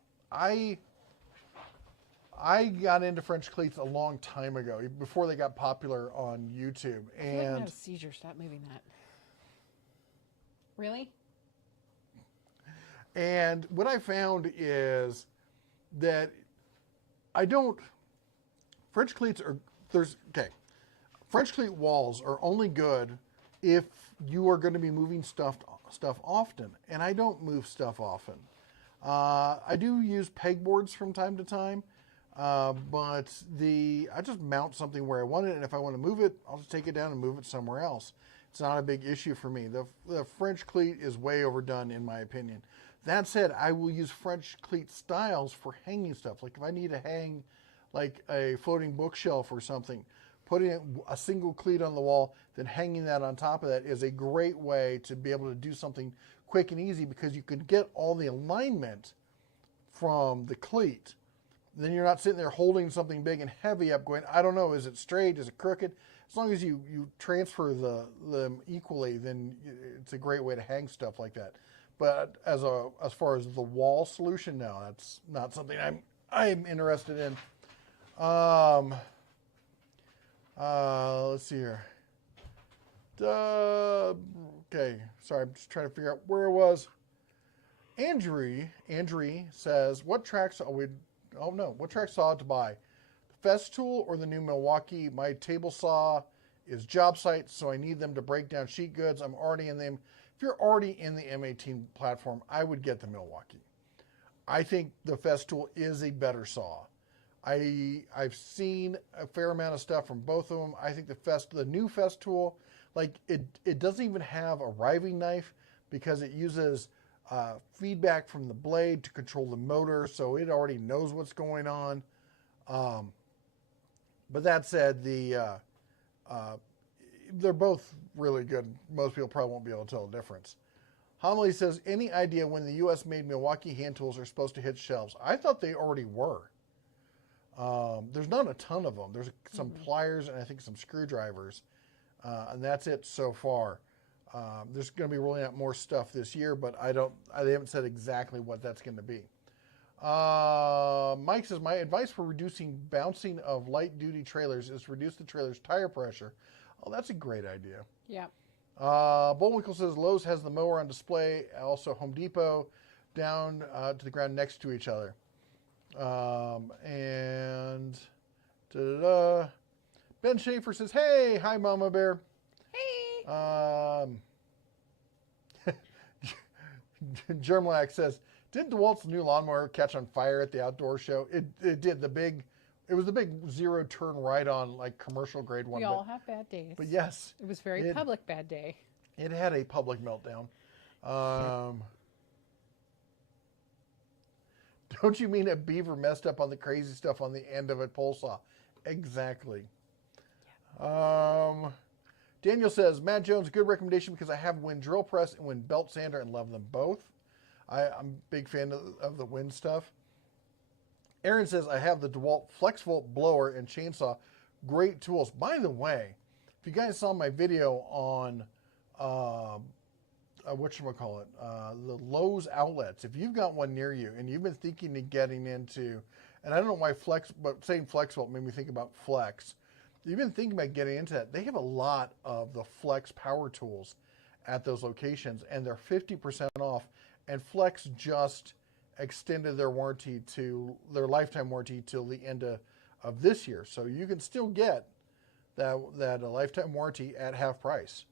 got into French cleats a long time ago, before they got popular on YouTube. I feel like I'm And gonna have a seizure. Stop moving that. Really? And what I found is that French cleats are, French cleat walls are only good if you are going to be moving stuff often. And I don't move stuff often. I do use pegboards from time to time, but I just mount something where I want it, and if I want to move it, I'll just take it down and move it somewhere else. It's not a big issue for me. The French cleat is way overdone, in my opinion. That said, I will use French cleat styles for hanging stuff. Like if I need to hang like a floating bookshelf or something, putting a single cleat on the wall, then hanging that on top of that is a great way to be able to do something quick and easy, because you can get all the alignment from the cleat. Then you're not sitting there holding something big and heavy up going, I don't know, is it straight, is it crooked? As long as you transfer them equally, then it's a great way to hang stuff like that. But as far as the wall solution, no, that's not something I'm interested in. Let's see here. Okay, sorry, I'm just trying to figure out where it was. Andrew says, what track saw to buy? The Festool or the new Milwaukee? My table saw is job site, so I need them to break down sheet goods. I'm already in them. If you're already in the M18 platform, I would get the Milwaukee. I think the Festool is a better saw. I've seen a fair amount of stuff from both of them. I think the new Festool, like it doesn't even have a riving knife, because it uses feedback from the blade to control the motor, so it already knows what's going on. But that said, they're both really good. Most people probably won't be able to tell the difference. Homily says, any idea when the U.S. made Milwaukee hand tools are supposed to hit shelves? I thought they already were. There's not a ton of them. There's some pliers and I think some screwdrivers, and that's it so far. There's going to be rolling out more stuff this year, but they haven't said exactly what that's going to be. Mike says, my advice for reducing bouncing of light-duty trailers is to reduce the trailer's tire pressure. Oh, that's a great idea. Yeah. Bullwinkle says, Lowe's has the mower on display. Also, Home Depot down to the ground next to each other. And Ben Schaefer says, hey, hi, Mama Bear. Hey. Germlack says, didn't DeWalt's new lawnmower catch on fire at the outdoor show? It did. It was the big zero turn right on, like commercial grade one. We all have bad days. But yes. It was very public bad day. It had a public meltdown. Don't you mean a beaver messed up on the crazy stuff on the end of a pole saw? Exactly. Yeah. Daniel says, Matt Jones, good recommendation because I have Wind drill press and Wind belt sander and love them both. I'm a big fan of the Wind stuff. Aaron says, I have the DeWalt FlexVolt blower and chainsaw. Great tools. By the way, if you guys saw my video on the Lowe's outlets, if you've got one near you and you've been thinking of getting into, and I don't know why saying FlexVolt made me think about Flex. You've been thinking about getting into that. They have a lot of the Flex power tools at those locations, and they're 50% off. And Flex just extended their lifetime warranty till the end of this year. So you can still get that lifetime warranty at half price.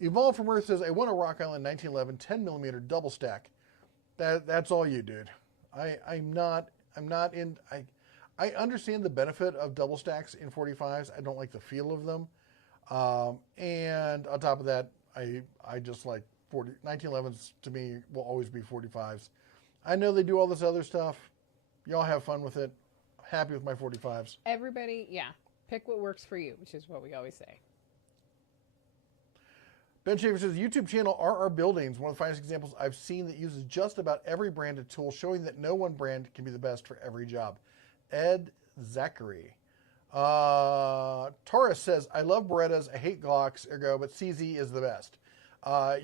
Evolve from Earth says, I want a Rock Island 1911 10mm double stack. That's all you, dude. I understand the benefit of double stacks in 45s. I don't like the feel of them. And on top of that, I just like 1911s to me will always be 45s. I know they do all this other stuff. Y'all have fun with it. Happy with my 45s. Everybody, yeah. Pick what works for you, which is what we always say. Ben Schaefer says, YouTube channel RR Buildings, one of the finest examples I've seen that uses just about every branded tool, showing that no one brand can be the best for every job. Ed Zachary. Taurus says, I love Berettas. I hate Glocks, ergo, but CZ is the best.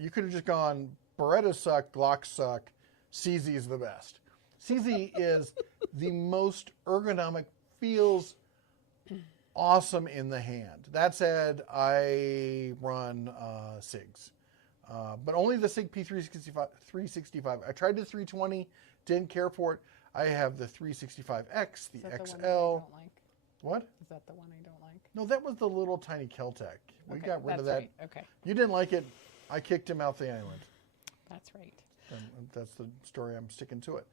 You could have just gone, Berettas suck, Glocks suck, CZ is the best. CZ is the most ergonomic, feels awesome in the hand. That said, I run SIGs, but only the SIG P365. I tried the 320, didn't care for it. I have the 365X, the Is that XL. the one that I don't like? What? Is that the one I don't like? No, that was the little tiny Keltec. We Okay, got rid of that's that. right. Okay, You didn't like it. I kicked him out the island. that's right. And that's the story. I'm sticking to it.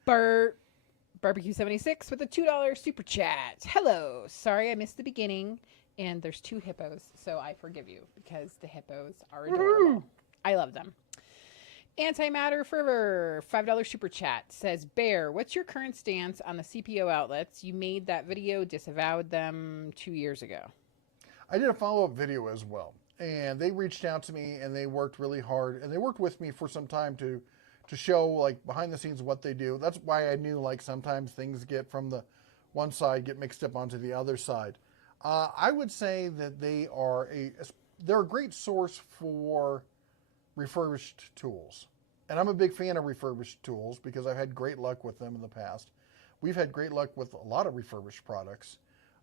Barbecue 76 with a $2 super chat. Hello. Sorry I missed the beginning. And there's 2 hippos, so I forgive you because the hippos are adorable. I love them. Antimatter Fervor, $5 super chat, says, Bear, what's your current stance on the CPO outlets? You made that video, disavowed them 2 years ago. I did a follow-up video as well. And they reached out to me and they worked really hard. And they worked with me for some time to show like behind the scenes what they do. That's why I knew like sometimes things get from the one side get mixed up onto the other side. I would say that they're a great source for refurbished tools. And I'm a big fan of refurbished tools because I've had great luck with them in the past. We've had great luck with a lot of refurbished products.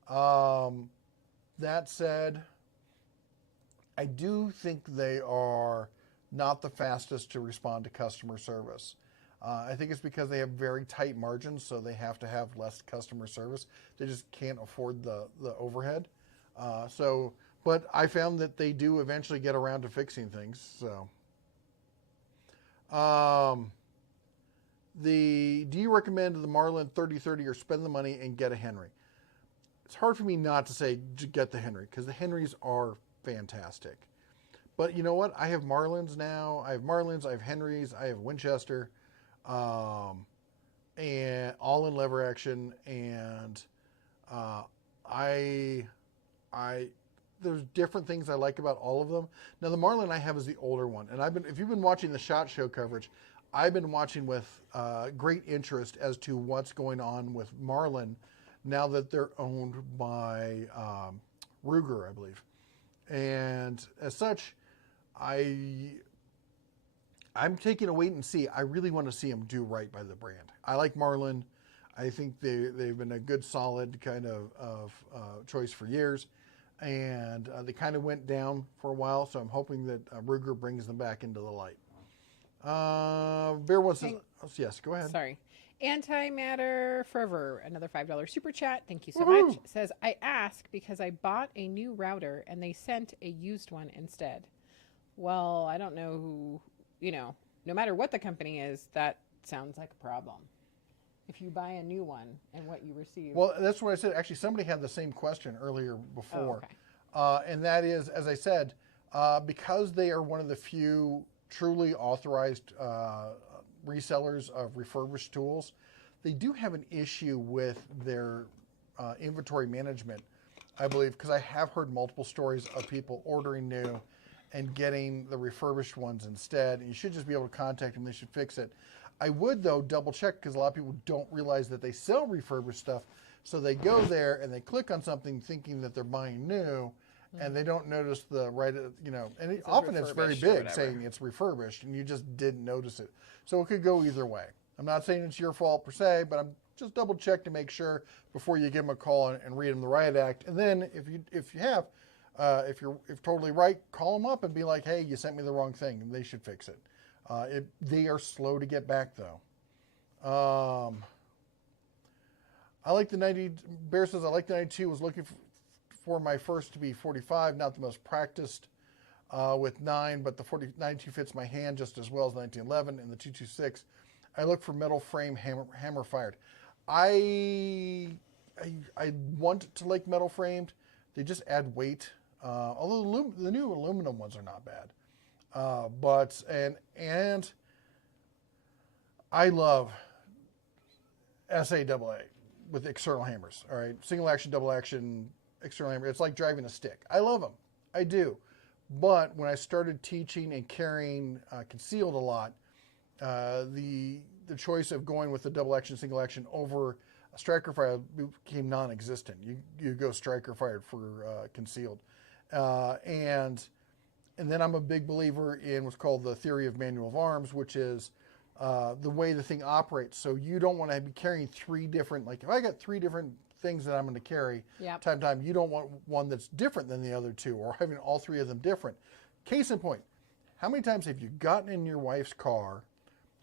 That said, I do think they are not the fastest to respond to customer service. I think it's because they have very tight margins, so they have to have less customer service. They just can't afford the overhead. But I found that they do eventually get around to fixing things. So, do you recommend the Marlin 3030 or spend the money and get a Henry? It's hard for me not to say get the Henry because the Henrys are fantastic. But you know what? I have Marlins now. I have Henrys, I have Winchester, and all in lever action. And there's different things I like about all of them. Now the Marlin I have is the older one, and if you've been watching the SHOT Show coverage, I've been watching with great interest as to what's going on with Marlin now that they're owned by Ruger, I believe. And as such, I'm taking a wait and see. I really want to see them do right by the brand. I like Marlin. I think they've been a good, solid kind of choice for years. And they kind of went down for a while, so I'm hoping that Ruger brings them back into the light. Bear wants to... yes, go ahead. Sorry. Antimatter Fervor, another $5 super chat. Thank you so Woohoo! much. Says, I ask because I bought a new router and they sent a used one instead. Well, I don't know who, no matter what the company is, that sounds like a problem. If you buy a new one and what you receive. Well, that's what I said. Actually, somebody had the same question earlier before. Oh, okay. And that is, as I said, because they are one of the few truly authorized resellers of refurbished tools, they do have an issue with their inventory management, I believe, because I have heard multiple stories of people ordering new and getting the refurbished ones instead. And you should just be able to contact them. They should fix it. I would, though, double check because a lot of people don't realize that they sell refurbished stuff. So they go there and they click on something thinking that they're buying new, and they don't notice the and often it's very refurbished or big whatever. saying it's refurbished, and you just didn't notice it. So it could go either way. I'm not saying it's your fault per se, but I'm just double check to make sure before you give them a call and read them the riot act. And then if you're totally right, call them up and be like, hey, you sent me the wrong thing, and they should fix it. They are slow to get back though. I like the 90. Bear says I like the 92. Was looking for my first to be 45, not the most practiced with 9, but the 92 fits my hand just as well as 1911 and the 226. I look for metal frame hammer fired. I want to like metal framed. They just add weight. Although the new aluminum ones are not bad. But I love SAAA with external hammers. All right, single action, double action, external hammer. It's like driving a stick. I love them. I do. But when I started teaching and carrying concealed a lot, the choice of going with the double action, single action over striker fire became non-existent. You go striker fired for concealed, and then I'm a big believer in what's called the theory of manual of arms, which is the way the thing operates. So you don't want to be carrying three different, like if I got three different things that I'm going to carry, time, you don't want one that's different than the other two, or having all three of them different. Case in point, how many times have you gotten in your wife's car,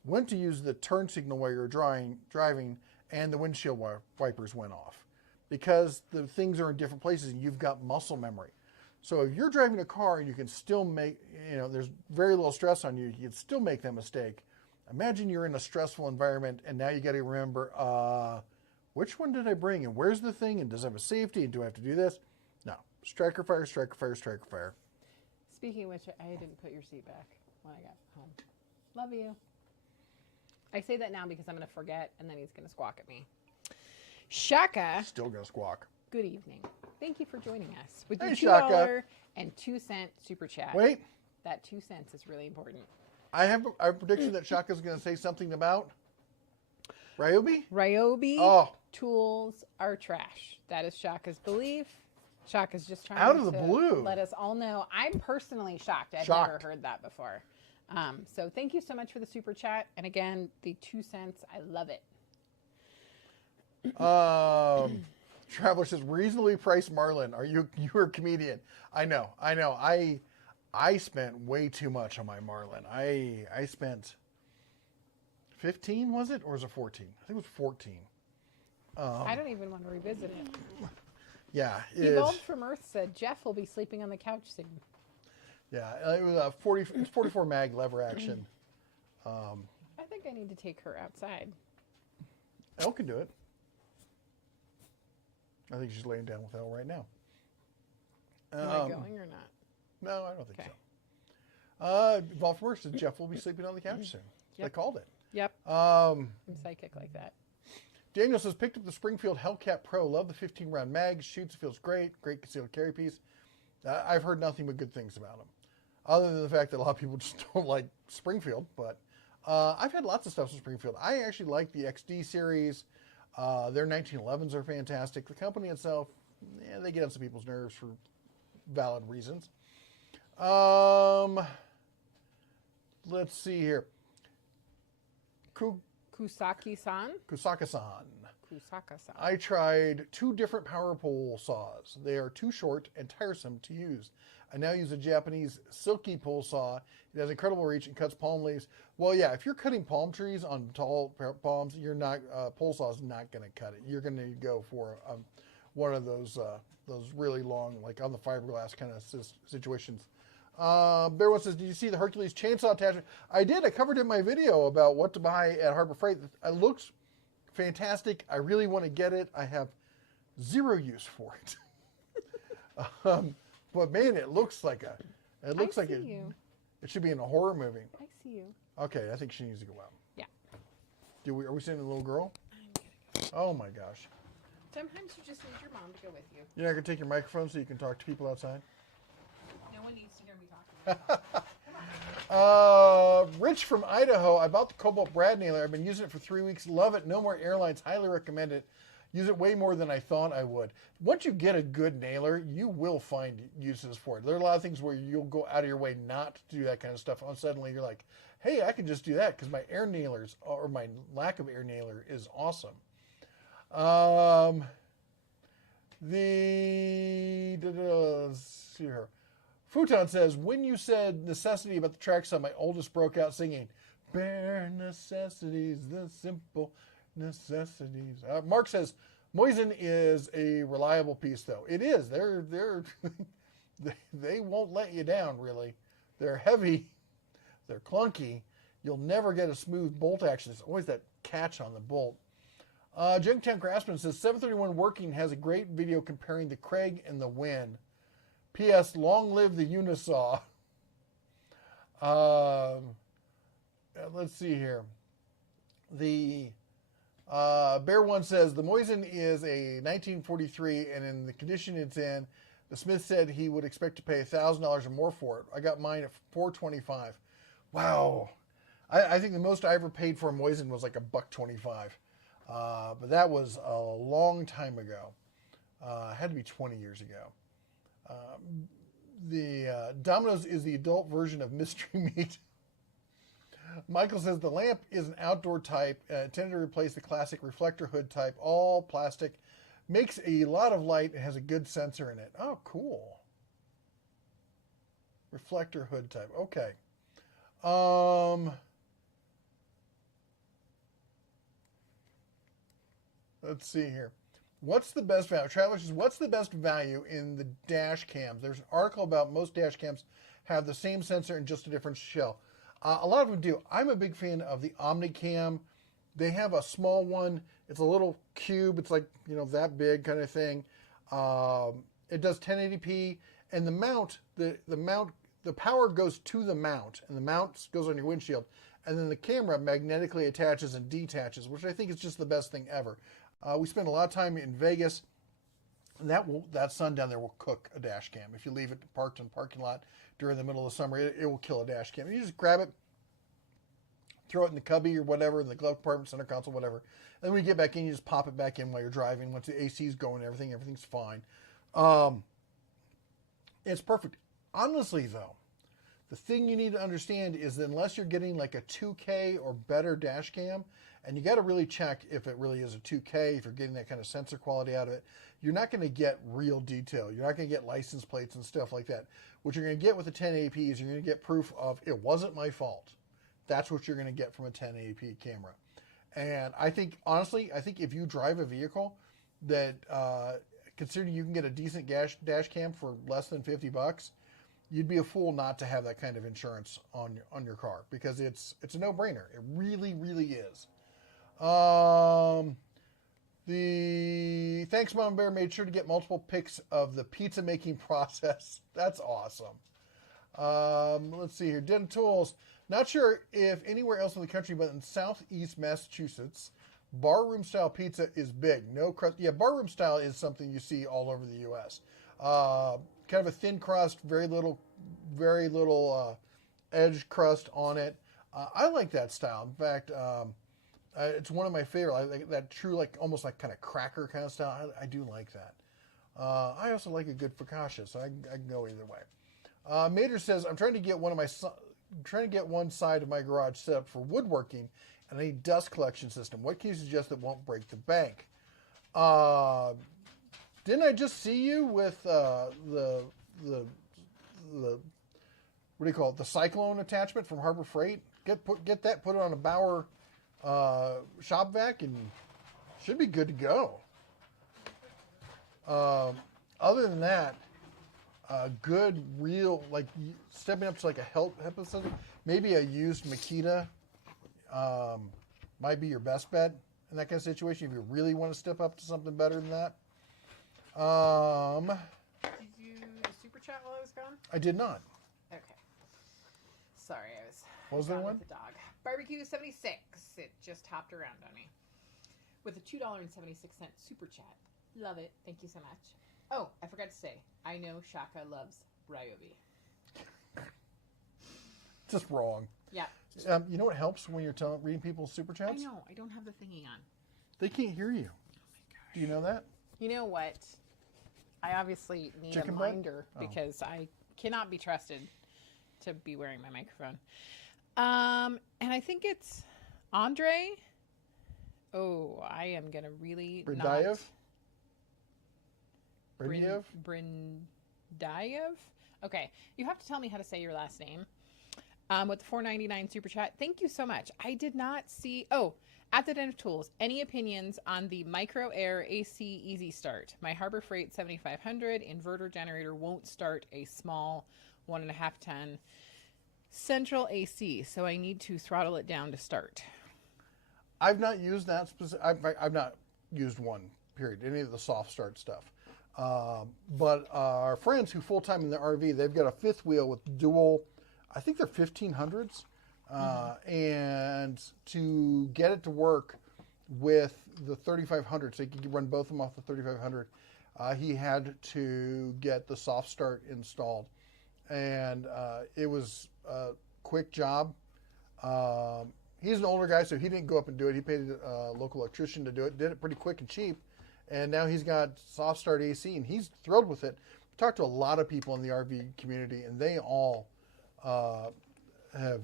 went to use the turn signal while you're driving, and the windshield wipers went off? Because the things are in different places and you've got muscle memory. So if you're driving a car and you can still make, there's very little stress on you, you can still make that mistake. Imagine you're in a stressful environment and now you got to remember, which one did I bring and where's the thing and does it have a safety and do I have to do this? No. Striker fire, striker fire, striker fire. Speaking of which, I didn't put your seat back when I got home. Love you. I say that now because I'm going to forget and then he's going to squawk at me. Shaka. Still going to squawk. Good evening. Thank you for joining us with Hey, your Shaka. $2.02 super chat. Wait. That 2 cents is really important. I have a prediction that Shaka's going to say something about Ryobi. Ryobi tools are trash. That is Shaka's belief. Shaka's just trying Out of the to blue. let us all know. I'm personally shocked. I've Shocked. never heard that before. So thank you so much for the super chat. And again, the 2 cents, I love it. Traveler says reasonably priced Marlin. You're a comedian? I know. I spent way too much on my Marlin. I spent 15, was it, or was it 14? I think it was 14. I don't even want to revisit it. Yeah, Evolved from Earth said Jeff will be sleeping on the couch soon. Yeah, it was a 44 mag lever action. I think I need to take her outside. Elle can do it. I think she's laying down with Elle right now. Am I going or not? No, I don't think Okay. so. Evolved from Earth says Jeff will be sleeping on the couch soon. Yep. They called it. Yep. Um, I'm psychic like that. Daniel says, picked up the Springfield Hellcat Pro. Love the 15-round mag. Shoots, feels great. Great concealed carry piece. I've heard nothing but good things about them. Other than the fact that a lot of people just don't like Springfield. But I've had lots of stuff from Springfield. I actually like the XD series. Their 1911s are fantastic. The company itself, they get on some people's nerves for valid reasons. Let's see here. Kusaki-san? Kusaka-san. Kusaka-san. I tried 2 different power pole saws. They are too short and tiresome to use. I now use a Japanese silky pole saw. It has incredible reach and cuts palm leaves. Well, yeah, if you're cutting palm trees on tall palms, you're not pole saw is not going to cut it. You're going to go for one of those really long, like on the fiberglass kind of situations. Bear One says, did you see the Hercules chainsaw attachment? I did. I covered it in my video about what to buy at Harbor Freight. It looks fantastic. I really want to get it. I have zero use for it. But man, it looks like it should be in a horror movie. I see you. Okay, I think she needs to go out. Yeah. Are we sending a little girl? Oh my gosh. Sometimes you just need your mom to go with you. You're not going to take your microphone so you can talk to people outside? No one needs to hear me talking. Rich from Idaho. I bought the Cobalt Brad nailer. I've been using it for 3 weeks. Love it. No more airlines. Highly recommend it. Use it way more than I thought I would. Once you get a good nailer, you will find uses for it. There are a lot of things where you'll go out of your way not to do that kind of stuff. And suddenly you're like, hey, I can just do that because my air nailers, or my lack of air nailer, is awesome. Let's see here. Futon says, when you said necessity about the track song, my oldest broke out singing, bare necessities, the simple necessities. Mark says, Moisen is a reliable piece, though. It is. They won't let you down, really. They're heavy. They're clunky. You'll never get a smooth bolt action. There's always that catch on the bolt. Junktown Craftsman says, 731 Working has a great video comparing the Craig and the Win. P.S. Long live the Unisaw. Let's see here. The Bear One says, the Moisen is a 1943, and in the condition it's in, the Smith said he would expect to pay $1,000 or more for it. I got mine at $425. Wow. I think the most I ever paid for a Moisen was like $125. But that was a long time ago. Had to be 20 years ago. The Domino's is the adult version of mystery meat. Michael says the lamp is an outdoor type, intended to replace the classic reflector hood type, all plastic. Makes a lot of light and has a good sensor in it. Oh, cool. Reflector hood type. Okay. Let's see here. What's the best value? Traveler says, what's the best value in the dash cams? There's an article about most dash cams have the same sensor and just a different shell. A lot of them do. I'm a big fan of the Omnicam. They have a small one. It's a little cube. It's like, that big kind of thing. It does 1080p, and the mount, the power goes to the mount, and the mount goes on your windshield, and then the camera magnetically attaches and detaches, which I think is just the best thing ever. We spend a lot of time in Vegas, and that sun down there will cook a dash cam. If you leave it parked in the parking lot during the middle of the summer, it will kill a dash cam. You just grab it, throw it in the cubby or whatever, in the glove compartment, center console, whatever. And then when you get back in, you just pop it back in while you're driving. Once the AC's going, everything's fine. It's perfect. Honestly, though, the thing you need to understand is that unless you're getting like a 2K or better dash cam, and you got to really check if it really is a 2K, if you're getting that kind of sensor quality out of it, you're not going to get real detail. You're not going to get license plates and stuff like that. What you're going to get with a 1080p is you're going to get proof of it wasn't my fault. That's what you're going to get from a 1080p camera. And I think, honestly, if you drive a vehicle that, considering you can get a decent dash cam for less than $50, you'd be a fool not to have that kind of insurance on your car, because it's a no-brainer. It really, really is. The Thanks Mom Bear made sure to get multiple pics of the pizza making process. That's awesome. Let's see here. Den Tools. Not sure if anywhere else in the country, but in southeast Massachusetts, barroom style pizza is big. No crust. Yeah, barroom style is something you see all over the U.S. Kind of a thin crust, very little edge crust on it. I like that style. In fact, it's one of my favorite. I like that true, almost like kind of cracker kind of style. I do like that. I also like a good focaccia, so I can go either way. Mater says, I'm trying to get one side of my garage set up for woodworking and a dust collection system. What can you suggest that won't break the bank? Didn't I just see you with the what do you call it? The Cyclone attachment from Harbor Freight? Get that, put it on a Bauer shop vac, and should be good to go. Other than that, good, real, stepping up to a help episode, maybe a used Makita might be your best bet in that kind of situation if you really want to step up to something better than that. Did you super chat while I was gone? I did not. Okay. Sorry, I was. What was that gone one? with the dog. Barbecue 76. It just hopped around on me with a $2.76 super chat. Love it. Thank you so much. Oh, I forgot to say, I know Shaka loves Ryobi. Just wrong. Yeah. You know what helps when you're reading people's super chats? I know. I don't have the thingy on. They can't hear you. Oh my gosh. Do you know that? You know what? I obviously need Chicken a butt? minder Oh. because I cannot be trusted to be wearing my microphone. And I think it's Andre. Oh, I am going to really Brindayev? not... Brindayev? Brindayev? Okay. You have to tell me how to say your last name. With the $4.99 super chat. Thank you so much. I did not see... Oh, at the Den of Tools, any opinions on the Micro Air AC Easy Start? My Harbor Freight 7500 inverter generator won't start a small 1.5 ton central AC, so I need to throttle it down to start. I've not used that specific. I've not used one, period, any of the soft start stuff. But our friends who full-time in the RV, they've got a fifth wheel with dual, I think they're 1500s. And to get it to work with the 3500, so he could run both of them off the 3500, he had to get the soft start installed. And it was a quick job. he's an older guy, so he didn't go up and do it. He paid a local electrician to do it. Did it pretty quick and cheap, and now he's got soft start AC, and he's thrilled with it. Talked to a lot of people in the RV community, and they all have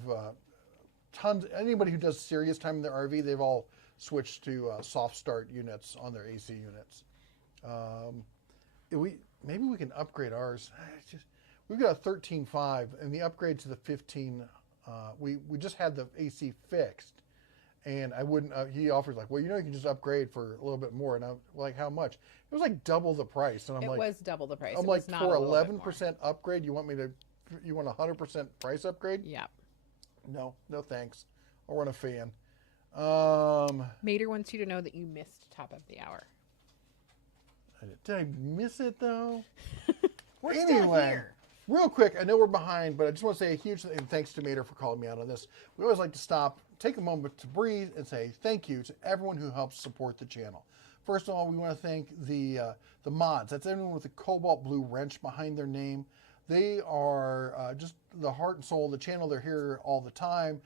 tons. Anybody who does serious time in their RV, they've all switched to soft start units on their AC units. Maybe we can upgrade ours. We've got a 13.5, and the upgrade to the 15. We just had the AC fixed, and I wouldn't. He offers like, well, you can just upgrade for a little bit more, and I'm like, how much? It was like double the price, and I'm It like, was double the price. I'm It like, was not for a little bit 11% upgrade, you want a 100% price upgrade? more. Yeah. No thanks. I'll run a fan. Mater wants you to know that you missed top of the hour. Did I miss it though? We're Anyway. still here. Real quick, I know we're behind, but I just want to say a huge thanks to Mater for calling me out on this. We always like to stop, take a moment to breathe, and say thank you to everyone who helps support the channel. First of all, we want to thank the mods. That's everyone with the cobalt blue wrench behind their name. They are just the heart and soul of the channel. They're here all the time.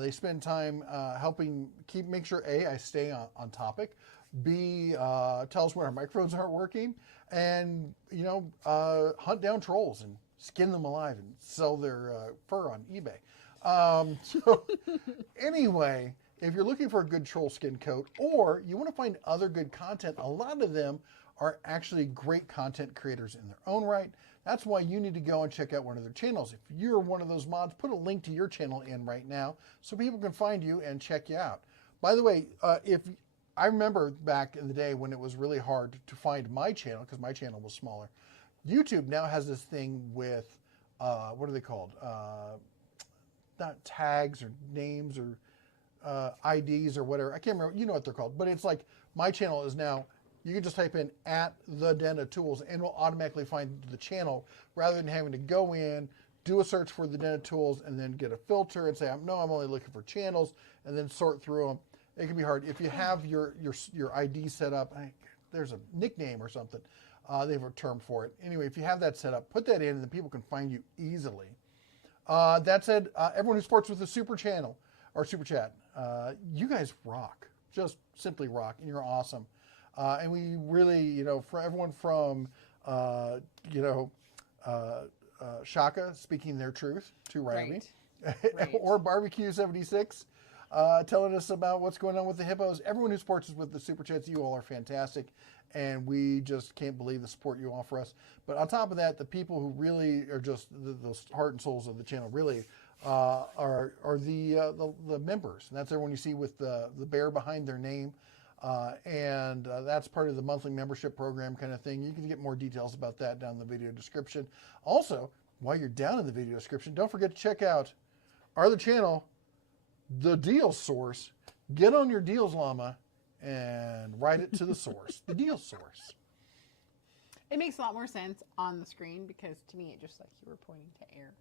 They spend time helping make sure A, I stay on topic, B, tell us when our microphones aren't working, and hunt down trolls and skin them alive and sell their fur on eBay. So anyway, if you're looking for a good troll skin coat, or you want to find other good content, a lot of them are actually great content creators in their own right. That's why you need to go and check out one of their channels. If you're one of those mods, put a link to your channel in right now so people can find you and check you out. By the way, if I remember back in the day when it was really hard to find my channel because my channel was smaller. YouTube now has this thing with, what are they called? Not tags or names or IDs or whatever. I can't remember. You know what they're called. But it's like my channel is now, you can just type in @TheDenTools and it will automatically find the channel rather than having to go in, do a search for the Den of Tools and then get a filter and say, no, I'm only looking for channels and then sort through them. It can be hard. If you have your ID set up, there's a nickname or something. They have a term for it. Anyway, if you have that set up, put that in and then people can find you easily. That said, everyone who supports with the super channel or super chat, you guys rock. Just simply rock, and you're awesome. And we really, for everyone from, Shaka speaking their truth to Rami, Right. or Barbecue 76. Telling us about what's going on with the hippos. Everyone who supports us with the super chats, you all are fantastic, and we just can't believe the support you offer us. But on top of that, the people who really are just the heart and souls of the channel really are the members. And that's everyone you see with the bear behind their name, and that's part of the monthly membership program kind of thing. You can get more details about that down in the video description. Also, while you're down in the video description, don't forget to check out our other channel, The Deal Source. Get on your deals, llama, and write it to the source. The Deal Source. It makes a lot more sense on the screen because to me it just like you were pointing to air.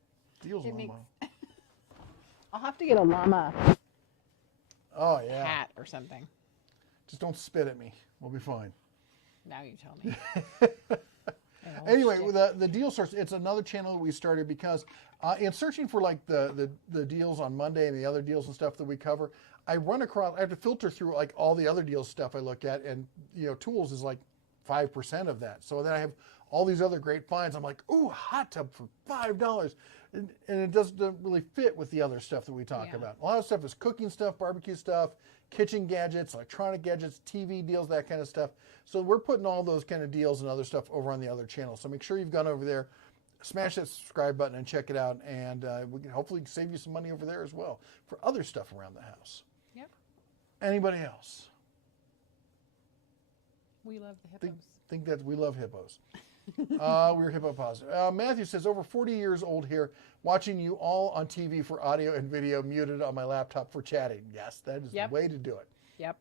Deals, It llama. I'll have to get a llama Oh, yeah. hat or something. Just don't spit at me. We'll be fine. Now you tell me. Anyway, the Deal Source, it's another channel that we started because in searching for like the deals on Monday and the other deals and stuff that we cover, I have to filter through like all the other deals stuff I look at, and tools is like 5% of that. So then I have all these other great finds. I'm like, ooh, a hot tub for $5. And it doesn't really fit with the other stuff that we talk about. A lot of stuff is cooking stuff, barbecue stuff, kitchen gadgets, electronic gadgets, TV deals, that kind of stuff. So we're putting all those kind of deals and other stuff over on the other channel. So make sure you've gone over there, smash that subscribe button and check it out. And we can hopefully save you some money over there as well for other stuff around the house. Yep. Anybody else? We love the hippos. Think that we love hippos. We're hippo positive. Matthew says, over 40 years old here, watching you all on TV for audio and video, muted on my laptop for chatting. Yes, that is the way to do it. Yep.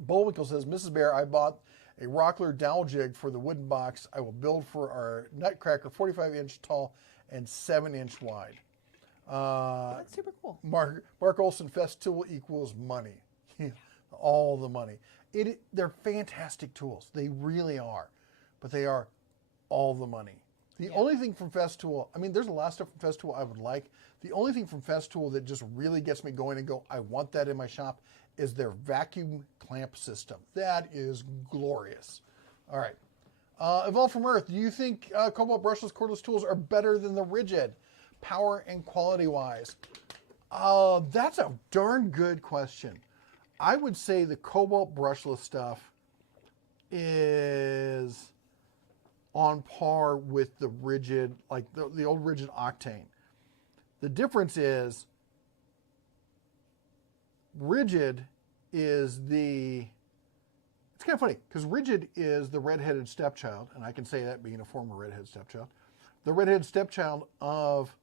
Bullwinkle says, Mrs. Bear, I bought a Rockler dowel jig for the wooden box I will build for our Nutcracker, 45-inch tall and 7-inch wide. That's super cool. Mark Olson, Festool equals money. All the money. They're fantastic tools. They really are. But they are all the money. The only thing from Festool, I mean, there's a lot of stuff from Festool I would like. The only thing from Festool that just really gets me going and go, I want that in my shop, is their vacuum clamp system. That is glorious. All right. Evolved from Earth, do you think Cobalt brushless cordless tools are better than the Rigid, power and quality-wise? That's a darn good question. I would say the Cobalt brushless stuff is on par with the Rigid, like the old Rigid Octane. The difference is Rigid is it's kind of funny because Rigid is the redheaded stepchild, and I can say that being a former redheaded stepchild, the redheaded stepchild of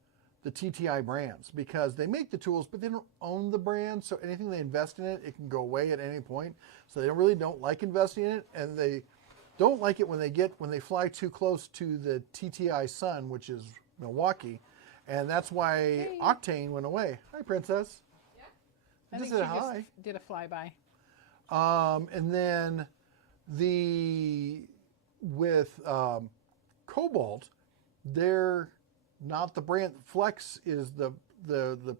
the TTI brands, because they make the tools, but they don't own the brand. So anything they invest in it, it can go away at any point. So they really don't like investing in it, and they don't like it when they fly too close to the TTI sun, which is Milwaukee, and that's why Octane went away. Hi, Princess. Yeah. I think just said she hi. just did a flyby. And then with Cobalt, they're not the brand. Flex is the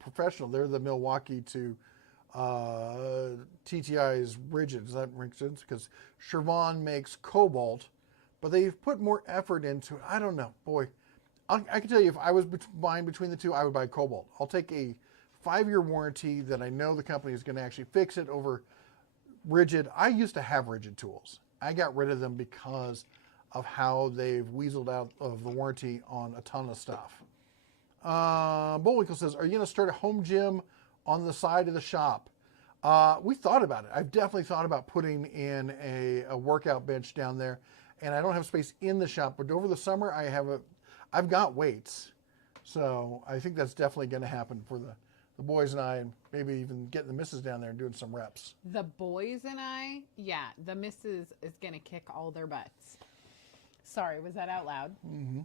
professional. They're the Milwaukee to TTI's Rigid. Does that make sense? Because Chervon makes Cobalt, but they've put more effort into it. I don't know. Boy, I can tell you if I was buying between the two, I would buy Cobalt. I'll take a 5-year warranty that I know the company is going to actually fix it over Rigid. I used to have Rigid tools. I got rid of them because of how they've weaseled out of the warranty on a ton of stuff. Bullwinkle says, are you going to start a home gym on the side of the shop? We thought about it. I've definitely thought about putting in a workout bench down there, and I don't have space in the shop, but over the summer I've got weights. So I think that's definitely going to happen for the boys and I, and maybe even getting the missus down there and doing some reps. The boys and I, yeah, the missus is going to kick all their butts. Sorry, was that out loud? Mm-hmm.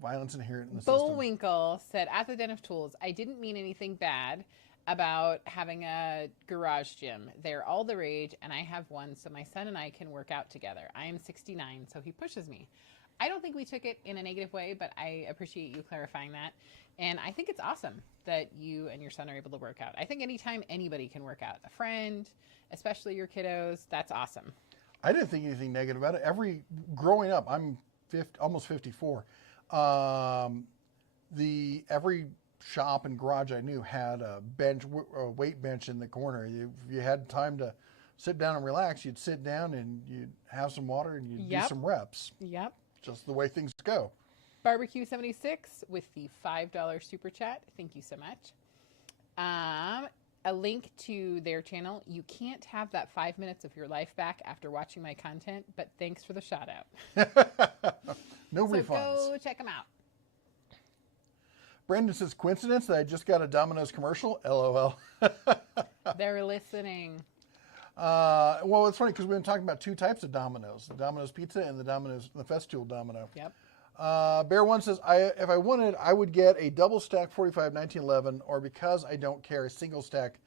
Violence inherent in the system. Bullwinkle said, at the Den of Tools, I didn't mean anything bad about having a garage gym. They're all the rage, and I have one, so my son and I can work out together. I am 69, so he pushes me. I don't think we took it in a negative way, but I appreciate you clarifying that. And I think it's awesome that you and your son are able to work out. I think anytime anybody can work out, a friend, especially your kiddos, that's awesome. I didn't think anything negative about it. Growing up, I'm almost 54. Every shop and garage I knew had a weight bench in the corner. If you had time to sit down and relax, you'd sit down and you'd have some water and you'd do some reps. Yep. Just the way things go. Barbecue 76 with the $5 super chat. Thank you so much. A link to their channel. You can't have that 5 minutes of your life back after watching my content, but thanks for the shout out. No so refunds. Go check them out. Brandon says, coincidence that I just got a Domino's commercial? LOL. They're listening. Well, it's funny because we've been talking about two types of Domino's, the Domino's Pizza and the Festool Domino. Yep. Bear One says, if I wanted, I would get a double stack 45 1911, or because I don't care, a single stack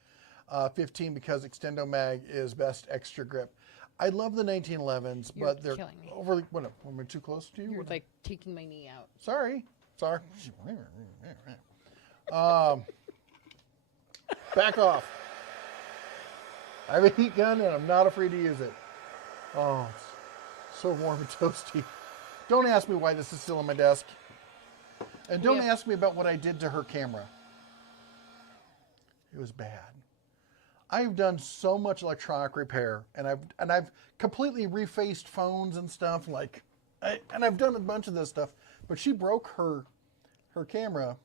15 because Extendo Mag is best extra grip. I love the 1911s, You're but they're killing me. overly. What? Am I too close to you? You're like taking my knee out. Sorry. Back off. I have a heat gun and I'm not afraid to use it. Oh, it's so warm and toasty. Don't ask me why this is still on my desk. And don't ask me about what I did to her camera. It was bad. I've done so much electronic repair, and I've completely refaced phones and stuff, and I've done a bunch of this stuff, but she broke her camera,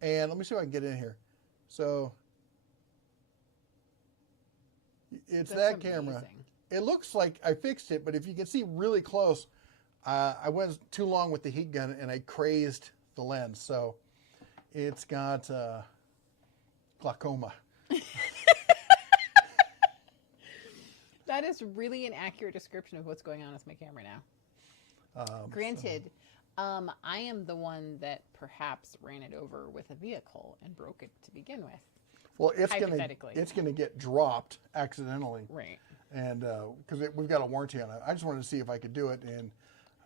and let me see if I can get in here. So it's that camera. It looks like I fixed it, but if you can see really close, I went too long with the heat gun and I crazed the lens. So it's got glaucoma. That is really an accurate description of what's going on with my camera now. Granted, I am the one that perhaps ran it over with a vehicle and broke it to begin with. Well, it's gonna get dropped accidentally, right? And because we've got a warranty on it, I just wanted to see if I could do it, and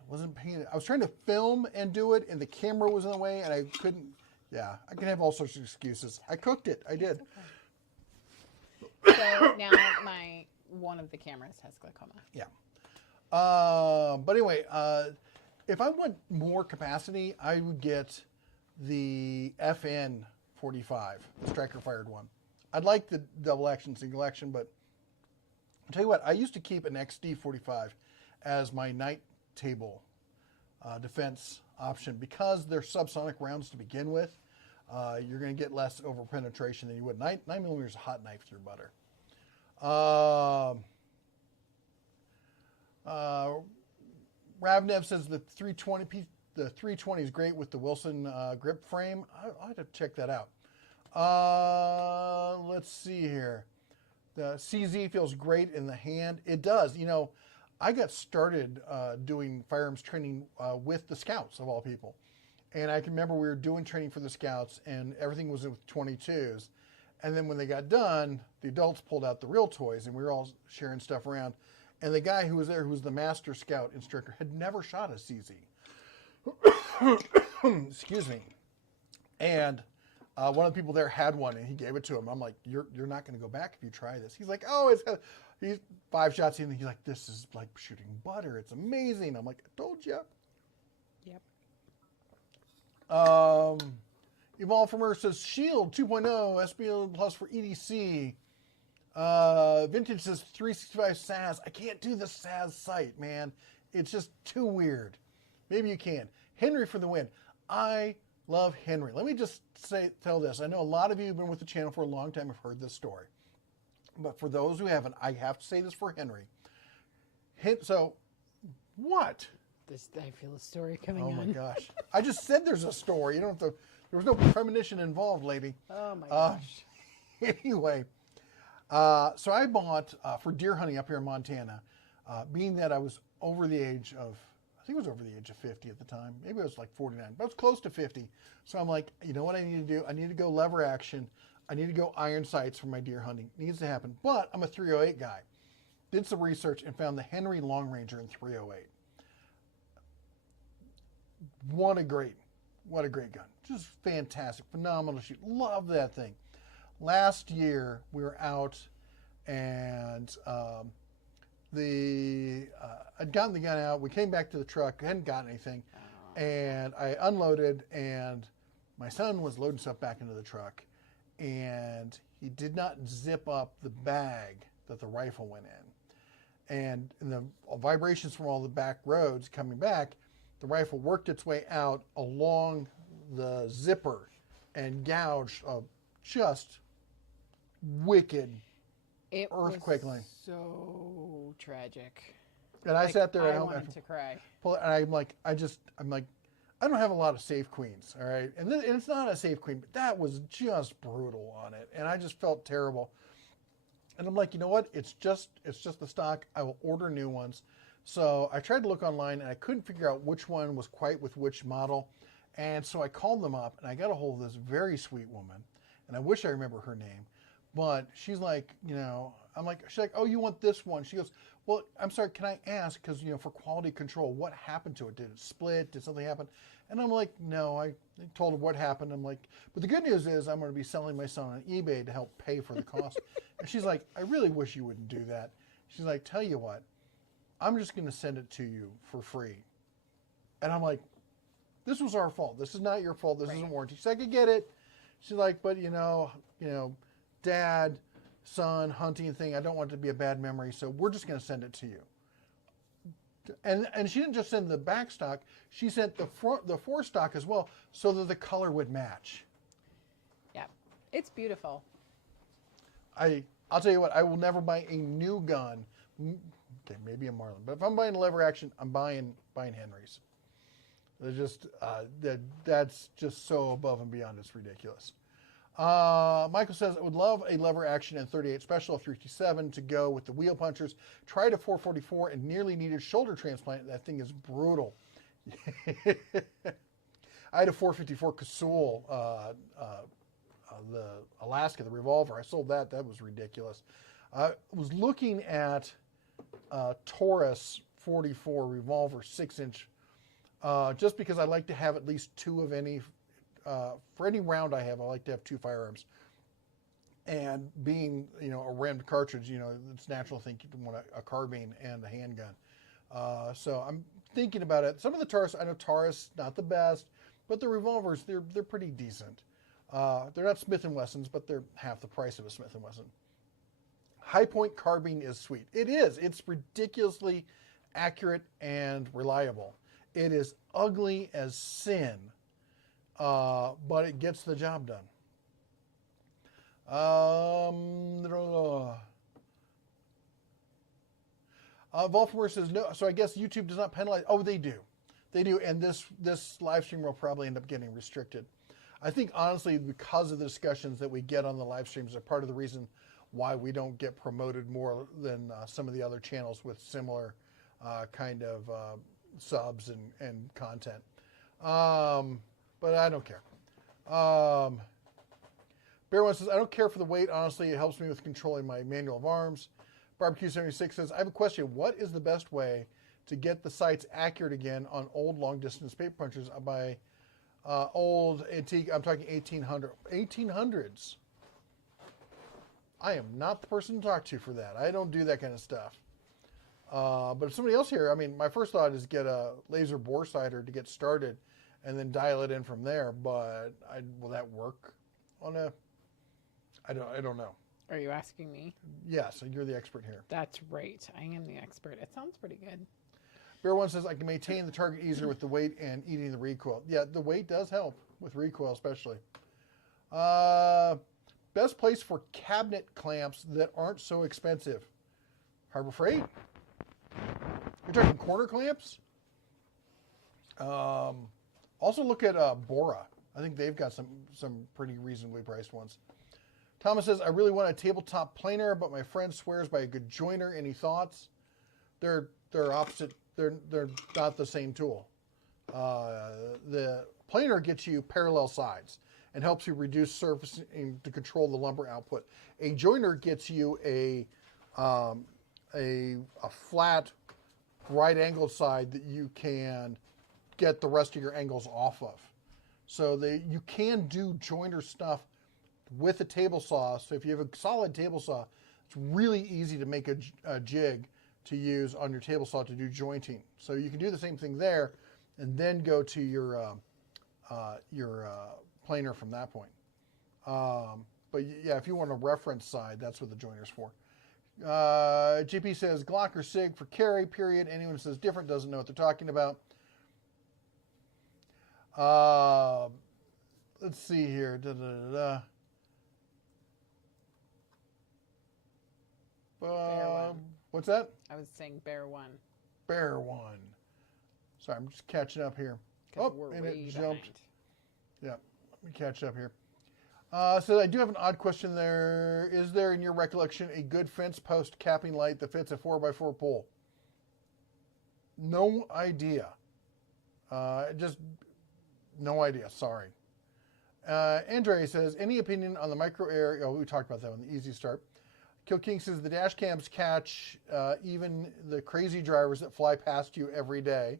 wasn't paying. I was trying to film and do it, and the camera was in the way, and I couldn't. Yeah, I can have all sorts of excuses. I cooked it. I did. So now one of the cameras has glaucoma. Yeah. But anyway, if I want more capacity, I would get the FN 45, the striker fired one. I'd like the double action, single action, but I'll tell you what, I used to keep an XD 45 as my night table defense option because they're subsonic rounds to begin with. You're going to get less over penetration than you would. 9mm is a hot knife through butter. Ravnev says the 320 is great with the Wilson grip frame. I'll have to check that out. Let's see here. The CZ feels great in the hand. It does. You know, I got started doing firearms training with the Scouts, of all people. And I can remember we were doing training for the Scouts, and everything was with 22s. And then when they got done, the adults pulled out the real toys, and we were all sharing stuff around. And the guy who was there, who was the master Scout instructor, had never shot a CZ. Excuse me. And one of the people there had one, and he gave it to him. I'm like, you're not going to go back if you try this. He's like, oh, he's 5 shots in, and he's like, this is like shooting butter. It's amazing. I'm like, I told you. Yep. Evolve from Earth says Shield 2.0 SBL Plus for EDC. Vintage says 365 SAS. I can't do the SAS site, man. It's just too weird. Maybe you can. Henry for the win. I love Henry. Let me just tell this. I know a lot of you have been with the channel for a long time. Have heard this story. But for those who haven't, I have to say this for Henry. So, what? I feel a story coming on. Oh my gosh. I just said there's a story. You don't have to, there was no premonition involved, lady. Oh my gosh. Anyway, so I bought, for deer hunting up here in Montana, being that I was over the age of, I think it was over the age of 50 at the time. Maybe I was like 49, but I was close to 50. So I'm like, you know what I need to do? I need to go lever action. I need to go iron sights for my deer hunting. It needs to happen. But I'm a 308 guy. Did some research and found the Henry Long Ranger in 308. What a great gun. Just fantastic, phenomenal shoot. Love that thing. Last year we were out and I'd gotten the gun out. We came back to the truck, hadn't gotten anything, and I unloaded, and my son was loading stuff back into the truck, and he did not zip up the bag that the rifle went in. And in the vibrations from all the back roads coming back, the rifle worked its way out along the zipper and gouged a just wicked earthquake line. So tragic. And I sat there I and wanted to cry. and I'm like, I don't have a lot of safe queens, all right? And it's not a safe queen, but that was just brutal on it. And I just felt terrible. And I'm like, you know what? It's just the stock. I will order new ones. So I tried to look online, and I couldn't figure out which one was quite with which model. And so I called them up, and I got a hold of this very sweet woman, and I wish I remember her name. But she's like, you know, she's like, oh, you want this one? She goes, well, I'm sorry, can I ask, because, you know, for quality control, what happened to it? Did it split? Did something happen? And I'm like, no, I told her what happened. I'm like, but the good news is I'm going to be selling my son on eBay to help pay for the cost. And she's like, I really wish you wouldn't do that. She's like, tell you what, I'm just going to send it to you for free. And I'm like, this was our fault. This is not your fault. This isn't warranty. She's like, I get it. She's like, but you know, dad, son, hunting thing, I don't want it to be a bad memory, so we're just going to send it to you. And she didn't just send the back stock, she sent the fore stock as well, so that the color would match. Yeah, it's beautiful. I'll tell you what, I will never buy a new gun. Okay, maybe a Marlin, but if I'm buying a lever action, I'm buying Henry's. They're just that's just so above and beyond. It's ridiculous. Michael says, I would love a lever action and 38 Special 357 to go with the wheel punchers. Tried a 444 and nearly needed shoulder transplant. That thing is brutal. I had a 454 Casull, the Alaska, the revolver. I sold that. That was ridiculous. I was looking at Taurus 44 revolver 6-inch just because I like to have at least two of any. For any round I have, I like to have two firearms. And being, a rammed cartridge, it's natural to think you want a carbine and a handgun. So I'm thinking about it. Some of the Taurus, I know Taurus, not the best, but the revolvers, they're pretty decent. They're not Smith & Wessons, but they're half the price of a Smith & Wesson. High Point carbine is sweet. It is. It's ridiculously accurate and reliable. It is ugly as sin, but it gets the job done. Volfmore says no. So I guess YouTube does not penalize. Oh, they do, and this live stream will probably end up getting restricted. I think honestly, because of the discussions that we get on the live streams, are part of the reason why we don't get promoted more than some of the other channels with similar kind of subs and content. But I don't care. Bear One says, I don't care for the weight. Honestly, it helps me with controlling my manual of arms. Barbecue 76 says, I have a question. What is the best way to get the sights accurate again on old long-distance paper punchers by old antique? I'm talking 1800s. I am not the person to talk to for that. I don't do that kind of stuff. But if somebody else here, my first thought is get a laser bore sighter to get started and then dial it in from there. But will that work on a... I don't know. Are you asking me? Yes, you're the expert here. That's right. I am the expert. It sounds pretty good. Bear One says, I can maintain the target easier with the weight and eating the recoil. Yeah, the weight does help with recoil especially. Best place for cabinet clamps that aren't so expensive. Harbor Freight? You're talking corner clamps? Also look at Bora. I think they've got some pretty reasonably priced ones. Thomas says, I really want a tabletop planer, but my friend swears by a good joiner. Any thoughts? They're opposite. They're not the same tool. The planer gets you parallel sides and helps you reduce surfacing to control the lumber output. A joiner gets you a flat right-angled side that you can get the rest of your angles off of. So you can do joiner stuff with a table saw. So if you have a solid table saw, it's really easy to make a jig to use on your table saw to do jointing. So you can do the same thing there and then go to your planer from that point. But yeah, if you want a reference side, that's what the joiner's for. JP says Glock or SIG for carry, period. Anyone who says different doesn't know what they're talking about. Let's see here. What's that? I was saying Bear One. Bear One. Sorry, I'm just catching up here. And it jumped. Behind. Yeah, let me catch up here. So I do have an odd question there. Is there, in your recollection, a good fence post capping light that fits a 4x4 pole? No idea. Just no idea. Sorry. Andre says, any opinion on the micro air? Oh, we talked about that one, the easy start. Kill King says, the dash cams catch even the crazy drivers that fly past you every day.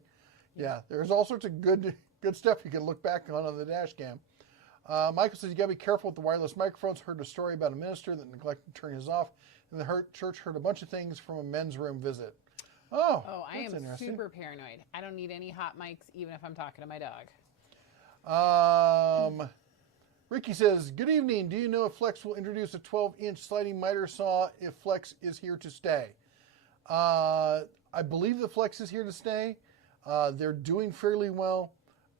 Yeah, there's all sorts of good stuff you can look back on the dash cam. Michael says, you got to be careful with the wireless microphones. Heard a story about a minister that neglected to turn his off, and the church heard a bunch of things from a men's room visit. Oh, I am super paranoid. I don't need any hot mics, even if I'm talking to my dog. Ricky says, good evening. Do you know if Flex will introduce a 12-inch sliding miter saw if Flex is here to stay? I believe the Flex is here to stay. They're doing fairly well.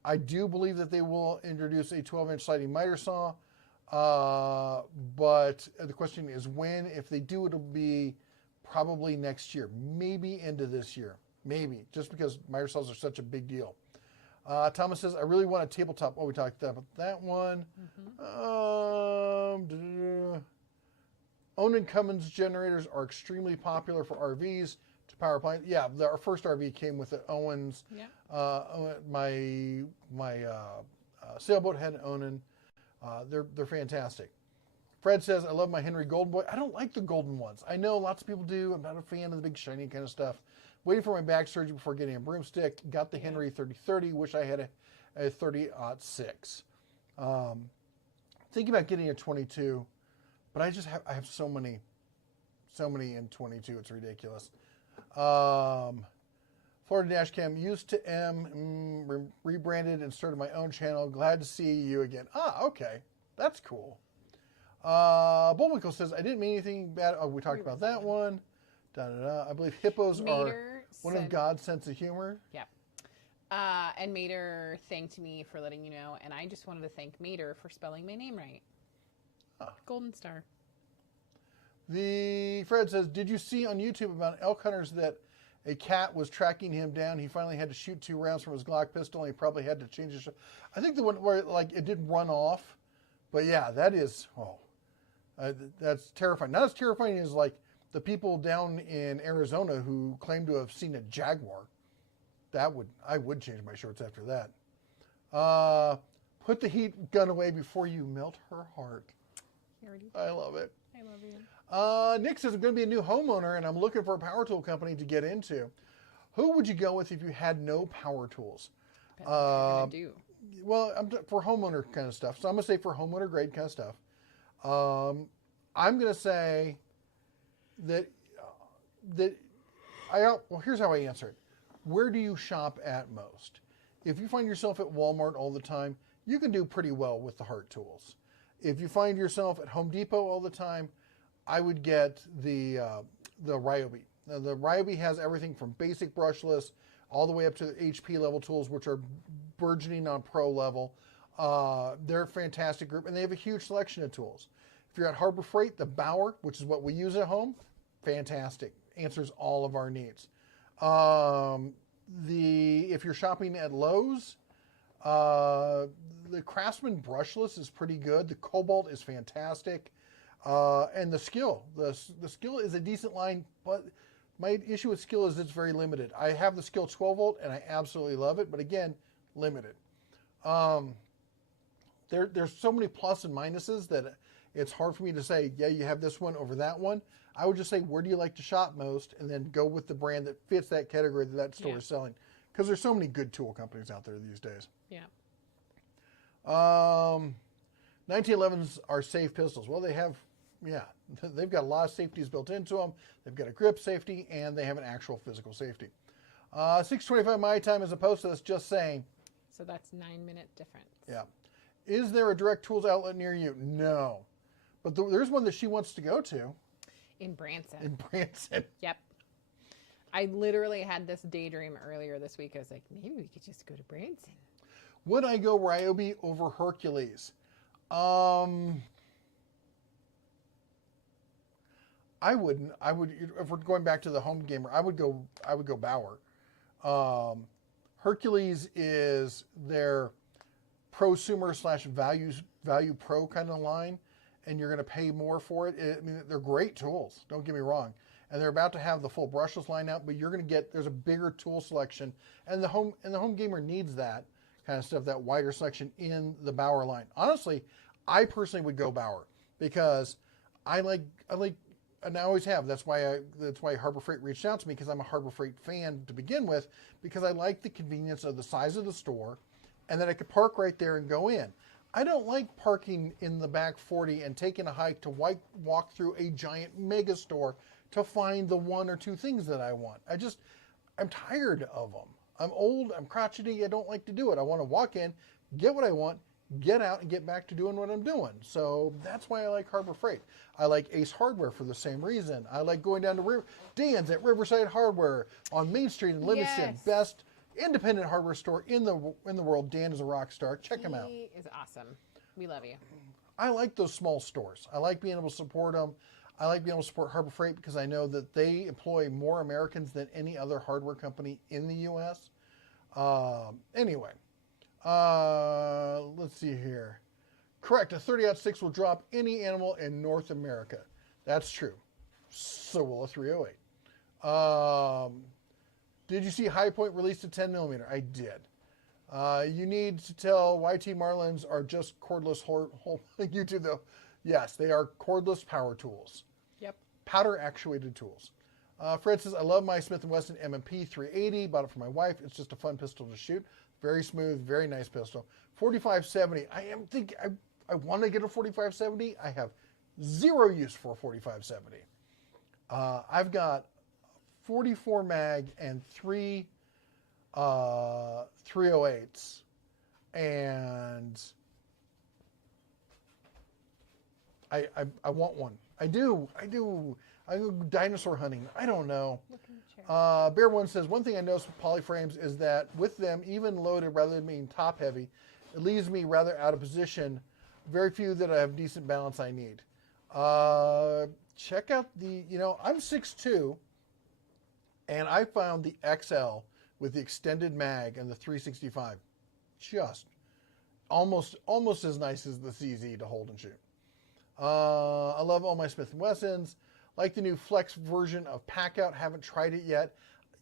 I do believe that they will introduce a 12-inch sliding miter saw. But the question is when. If they do, it'll be probably next year. Maybe into this year. Maybe. Just because miter saws are such a big deal. Thomas says, I really want a tabletop. Oh, we talked about that one. Onan Cummins generators are extremely popular for RVs to power planes. Yeah, our first RV came with the Owens. Yeah. My sailboat had an Onan. They're fantastic. Fred says, I love my Henry Golden Boy. I don't like the golden ones. I know lots of people do. I'm not a fan of the big shiny kind of stuff. Waiting for my back surgery before getting a broomstick. Got the Henry 3030. Wish I had a 30-06. Thinking about getting a 22, but I have so many in 22. It's ridiculous. Florida Dashcam used to rebranded and started my own channel. Glad to see you again. Ah, okay. That's cool. Bullwinkle says, I didn't mean anything bad. Oh, we talked about that one. I believe hippos are one of God's sense of humor. Yep. And Mater thanked me for letting you know, and I just wanted to thank Mater for spelling my name right. Golden star. The Fred says, did you see on YouTube about elk hunters that a cat was tracking him down? He finally had to shoot 2 rounds from his Glock pistol, and he probably had to change his... I think the one where like it did run off, but yeah, that is... that's terrifying. Not as terrifying as like the people down in Arizona who claim to have seen a jaguar. I would change my shorts after that. Put the heat gun away before you melt her heart. I love it. I love you. Nick says, I'm going to be a new homeowner and I'm looking for a power tool company to get into. Who would you go with if you had no power tools? What do? Well, for homeowner kind of stuff. So I'm going to say for homeowner grade kind of stuff. I'm going to say that here's how I answer it. Where do you shop at most? If you find yourself at Walmart all the time, you can do pretty well with the Hart tools. If you find yourself at Home Depot all the time, I would get the Ryobi. Now, the Ryobi has everything from basic brushless all the way up to the HP level tools, which are burgeoning on pro level. They're a fantastic group, and they have a huge selection of tools. If you're at Harbor Freight, the Bauer, which is what we use at home, fantastic. Answers all of our needs. If you're shopping at Lowe's, the Craftsman brushless is pretty good. The Cobalt is fantastic. And the Skill. The Skill is a decent line, but my issue with Skill is it's very limited. I have the Skill 12 volt and I absolutely love it, but again, limited. There's so many plus and minuses that it's hard for me to say, yeah, you have this one over that one. I would just say, where do you like to shop most? And then go with the brand that fits that category that store is selling. Because there's so many good tool companies out there these days. Yeah. 1911s are safe pistols. Well, they've got a lot of safeties built into them. They've got a grip safety, and they have an actual physical safety. 6:25 my time as opposed to this, just saying. So that's 9-minute difference. Yeah. Is there a direct tools outlet near you? No. But there's one that she wants to go to. In Branson. In Branson. Yep. I literally had this daydream earlier this week. I was like, maybe we could just go to Branson. Would I go Ryobi over Hercules? I wouldn't. I would, if we're going back to the home gamer, I would go Bauer. Hercules is their prosumer / value pro kind of line, and you're going to pay more for it. I mean, they're great tools. Don't get me wrong. And they're about to have the full brushless line out, but you're going to get, there's a bigger tool selection, and the home gamer needs that kind of stuff, that wider selection in the Bauer line. Honestly, I personally would go Bauer because I like, and I always have. That's why Harbor Freight reached out to me, because I'm a Harbor Freight fan to begin with, because I like the convenience of the size of the store, and that I could park right there and go in. I don't like parking in the back 40 and taking a hike to walk through a giant mega store to find the one or two things that I want. I'm tired of them. I'm old, I'm crotchety, I don't like to do it. I want to walk in, get what I want, get out, and get back to doing what I'm doing. So that's why I like Harbor Freight. I like Ace Hardware for the same reason. I like going down to Dan's at Riverside Hardware on Main Street in Livingston. Yes. Best independent hardware store in the world. Dan is a rock star. Check him out. He is awesome. We love you. I like those small stores. I like being able to support them. I like being able to support Harbor Freight because I know that they employ more Americans than any other hardware company in the U.S. Anyway, let's see here. Correct, a 30-06 will drop any animal in North America. That's true. So will a 308. Did you see High Point released a 10mm? I did. You need to tell YT Marlins are just cordless YouTube though. Yes, they are cordless power tools. Yep. Powder actuated tools. Fred says, I love my Smith & Wesson M&P 380. Bought it for my wife. It's just a fun pistol to shoot. Very smooth, very nice pistol. 4570. I want to get a 4570. I have zero use for a 4570. I've got 44 mag and three 308s, and I want one. I do. I go dinosaur hunting. I don't know. Bear One says, one thing I noticed with polyframes is that with them, even loaded rather than being top heavy, it leaves me rather out of position. Very few that I have decent balance I need. Check out the, I'm 6'2", and I found the XL with the extended mag and the 365 just almost as nice as the CZ to hold and shoot. I love all my Smith & Wessons. Like the new Flex version of Packout. Haven't tried it yet.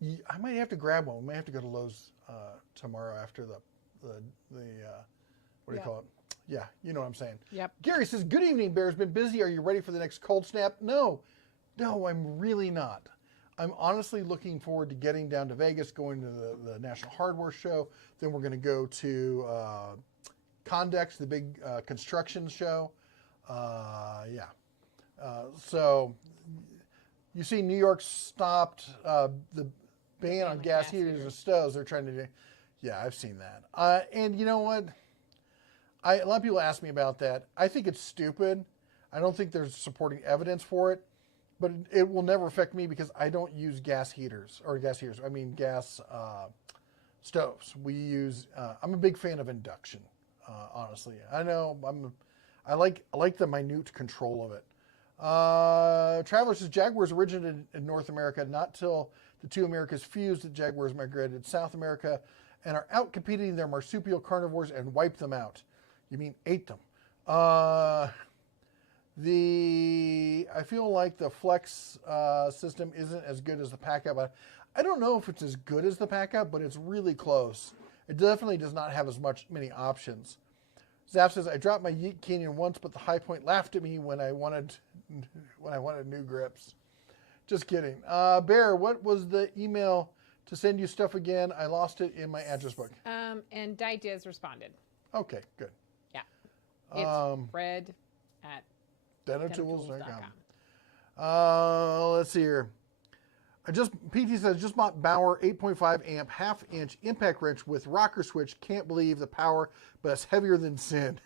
I might have to grab one. We might have to go to Lowe's tomorrow after the what do you call it? Yeah, you know what I'm saying. Yep. Gary says, good evening, Bears. Been busy. Are you ready for the next cold snap? No, I'm really not. I'm honestly looking forward to getting down to Vegas, going to the National Hardware Show. Then we're going to go to Condex, the big construction show. So you see New York stopped the ban on gas heaters and stoves. They're trying to do. Yeah, I've seen that. And you know what? A lot of people ask me about that. I think it's stupid. I don't think there's supporting evidence for it, but it will never affect me because I don't use gas stoves. We use, I'm a big fan of induction, honestly. I know I like the minute control of it. Traveler says, Jaguars originated in North America, not till the two Americas fused that Jaguars migrated to South America and are out competing their marsupial carnivores and wiped them out. You mean ate them. I feel like the Flex system isn't as good as the Packout. I don't know if it's as good as the Packout, but it's really close. It definitely does not have as many options. Zap says, I dropped my Yeet Canyon once, but the High Point laughed at me when I wanted new grips. Just kidding. Bear, what was the email to send you stuff again? I lost it in my address book. And Didiz responded. Okay, good. Yeah. It's Fred at denatools.com. Let's see here. PT says, just bought Bauer 8.5 amp half-inch impact wrench with rocker switch. Can't believe the power, but it's heavier than sin.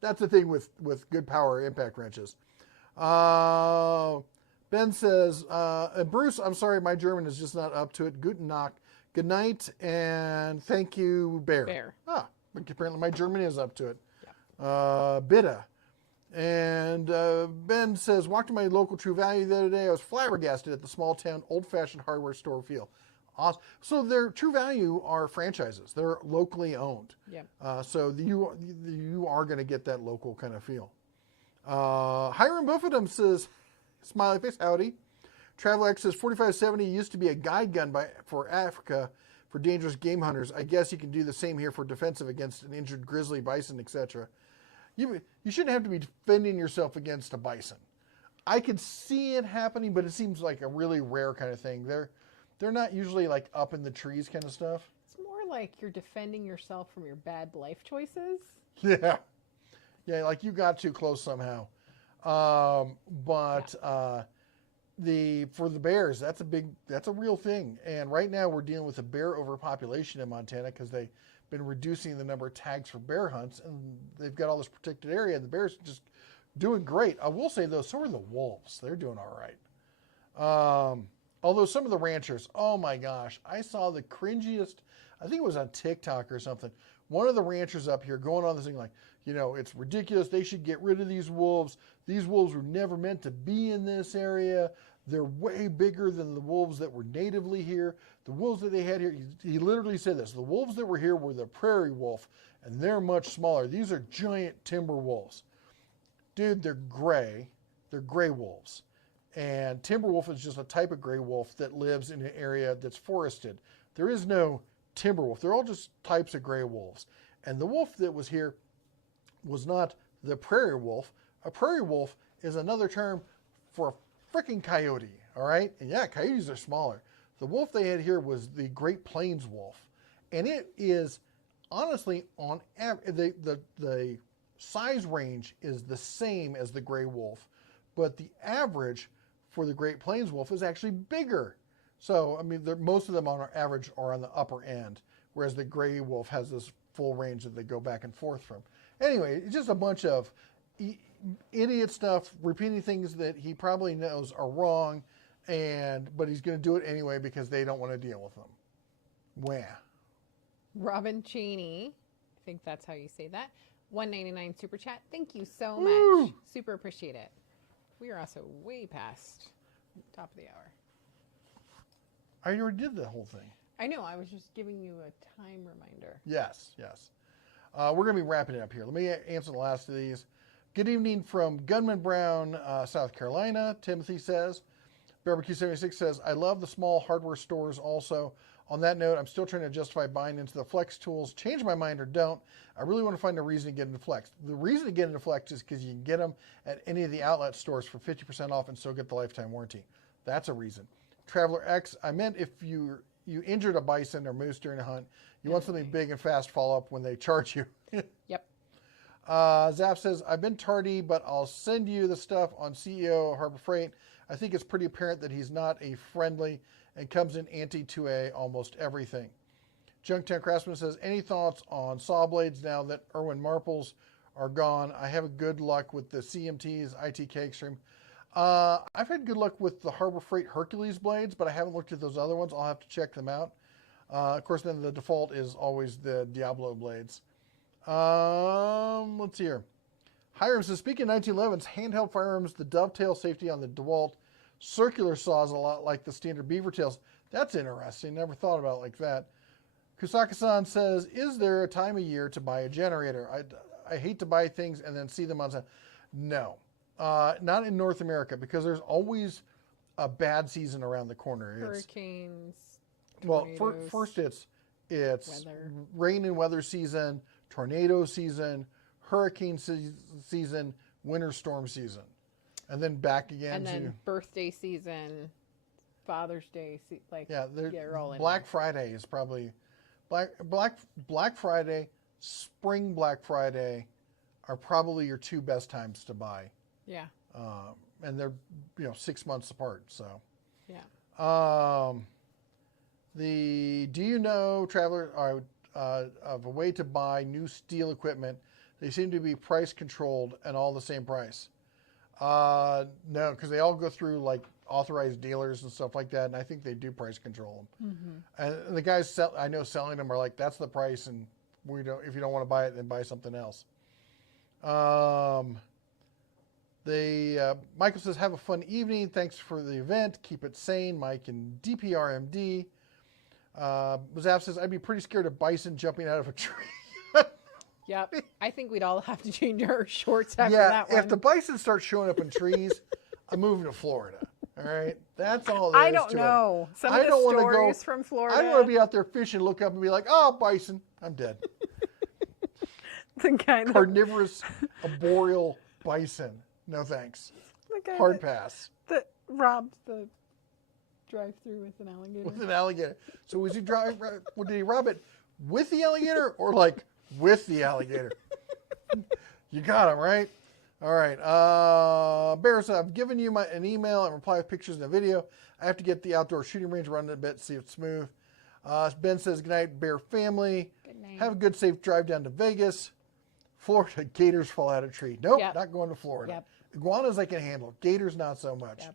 That's the thing with good power impact wrenches. Ben says, Bruce, I'm sorry, my German is just not up to it. Guten Nacht. Good night, and thank you, Bear. Apparently my German is up to it. Yeah. Bitta. And Ben says, walked to my local True Value the other day. I was flabbergasted at the small town old-fashioned hardware store feel. Awesome. So their True Value are franchises. They're locally owned. Yeah. So you are going to get that local kind of feel. Hiram Buffetum says, smiley face, howdy. Traveler X says, 4570 used to be a guide gun for Africa for dangerous game hunters. I guess you can do the same here for defensive against an injured grizzly, bison, etc. You shouldn't have to be defending yourself against a bison. I could see it happening, but it seems like a really rare kind of thing. They're not usually like up in the trees kind of stuff. It's more like you're defending yourself from your bad life choices. Yeah. Yeah, like you got too close somehow. For the bears, that's a real thing. And right now we're dealing with a bear overpopulation in Montana because they've been reducing the number of tags for bear hunts, and they've got all this protected area, and the bears are just doing great. I will say though, so are the wolves. They're doing all right. Although some of the ranchers, oh my gosh, I saw the cringiest, I think it was on TikTok or something. One of the ranchers up here going on this thing like, it's ridiculous. They should get rid of these wolves. These wolves were never meant to be in this area. They're way bigger than the wolves that were natively here. The wolves that they had here, he literally said this, the wolves that were here were the prairie wolf, and they're much smaller. These are giant timber wolves. Dude, they're gray. They're gray wolves. And timber wolf is just a type of gray wolf that lives in an area that's forested. There is no timber wolf. They're all just types of gray wolves. And the wolf that was here was not the prairie wolf. A prairie wolf is another term for a freaking coyote. All right, and yeah, coyotes are smaller. The wolf they had here was the Great Plains wolf, and it is honestly on average the size range is the same as the gray wolf, but the average for the Great Plains wolf is actually bigger. So I mean, most of them on average are on the upper end, whereas the gray wolf has this full range that they go back and forth from. Anyway, it's just a bunch of idiot stuff, repeating things that he probably knows are wrong, but he's going to do it anyway because they don't want to deal with them. Wah. Robin Cheney, I think that's how you say that. $1.99 super chat. Thank you so Woo! much. Super appreciate it. We are also way past top of the hour. I already did the whole thing. I know. I was just giving you a time reminder. Yes. We're going to be wrapping it up here. Let me answer the last of these. Good evening from Gunman Brown, South Carolina. Timothy says. Barbecue 76 says, I love the small hardware stores also. On that note, I'm still trying to justify buying into the Flex tools. Change my mind or don't. I really want to find a reason to get into Flex. The reason to get into Flex is because you can get them at any of the outlet stores for 50% off and still get the lifetime warranty. That's a reason. Traveler X, I meant if you injured a bison or moose during a hunt, you want something big and fast follow-up when they charge you. Yep. Zap says, I've been tardy, but I'll send you the stuff on CEO of Harbor Freight. I think it's pretty apparent that he's not a friendly and comes in anti-2A almost everything. Junktown Craftsman says, any thoughts on saw blades now that Irwin Marples are gone? I have a good luck with the CMTs, ITK Extreme. I've had good luck with the Harbor Freight Hercules blades, but I haven't looked at those other ones. I'll have to check them out. Of course, then the default is always the Diablo blades. Let's see here. Hiram says, speaking of 1911s, handheld firearms, the dovetail safety on the DeWalt circular saw is a lot like the standard beaver tails. That's interesting. Never thought about it like that. Kusaka-san says, is there a time of year to buy a generator? I hate to buy things and then see them on sale. No, not in North America because there's always a bad season around the corner. Hurricanes. Well, tornadoes, first it's weather. rain and weather season, tornado season, hurricane season, winter storm season, and then back again and then to birthday season, Father's Day, you're all in Black there. Friday is probably Black Friday, spring Black Friday are probably your two best times to buy. Yeah. And they're 6 months apart. So Yeah. do you know, Traveler, of a way to buy new steel equipment? They seem to be price controlled and all the same price. No, because they all go through like authorized dealers and stuff like that, and I think they do price control them. Mm-hmm. And the guys I know selling them are like, that's the price, and if you don't want to buy it, then buy something else. Michael says, have a fun evening. Thanks for the event. Keep it sane, Mike and DPRMD. Zap says, I'd be pretty scared of bison jumping out of a tree. Yep. I think we'd all have to change our shorts after that one. If the bison starts showing up in trees, I'm moving to Florida. All right? That's all there is I don't to know. it. Some of the stories from Florida. I don't want to be out there fishing, look up and be like, oh, bison. I'm dead. The kind Carnivorous, arboreal bison. No thanks. Hard pass. That robbed the drive-through with an alligator. With an alligator. So was he did he rob it with the alligator or like with the alligator? You got him, right? All right. Bears, I've given you an email and reply with pictures and a video. I have to get the outdoor shooting range running a bit, see if it's smooth. Ben says, good night, Bear family. Good night. Have a good, safe drive down to Vegas. Florida, gators fall out of tree. Nope, not going to Florida. Yep. Iguanas I can handle. Gators, not so much. Yep.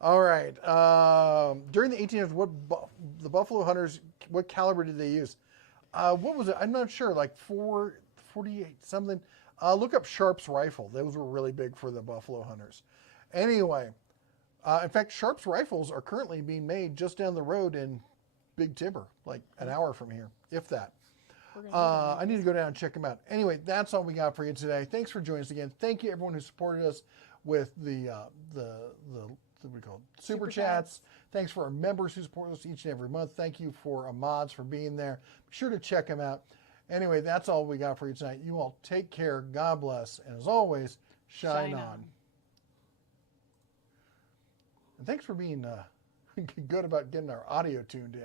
All right. During the 1800s, the Buffalo Hunters, what caliber did they use? What was it? I'm not sure. Like 448 something. Look up Sharp's rifle. Those were really big for the Buffalo Hunters. Anyway, in fact, Sharp's rifles are currently being made just down the road in Big Timber, like an hour from here, if that. I need to go down and check them out. Anyway, that's all we got for you today. Thanks for joining us again. Thank you, everyone who supported us with the what we call it, super chats. Thanks for our members who support us each and every month. Thank you for our mods for being there. Be sure to check them out. Anyway, that's all we got for you tonight. You all take care. God bless. And as always, shine on. And thanks for being good about getting our audio tuned in.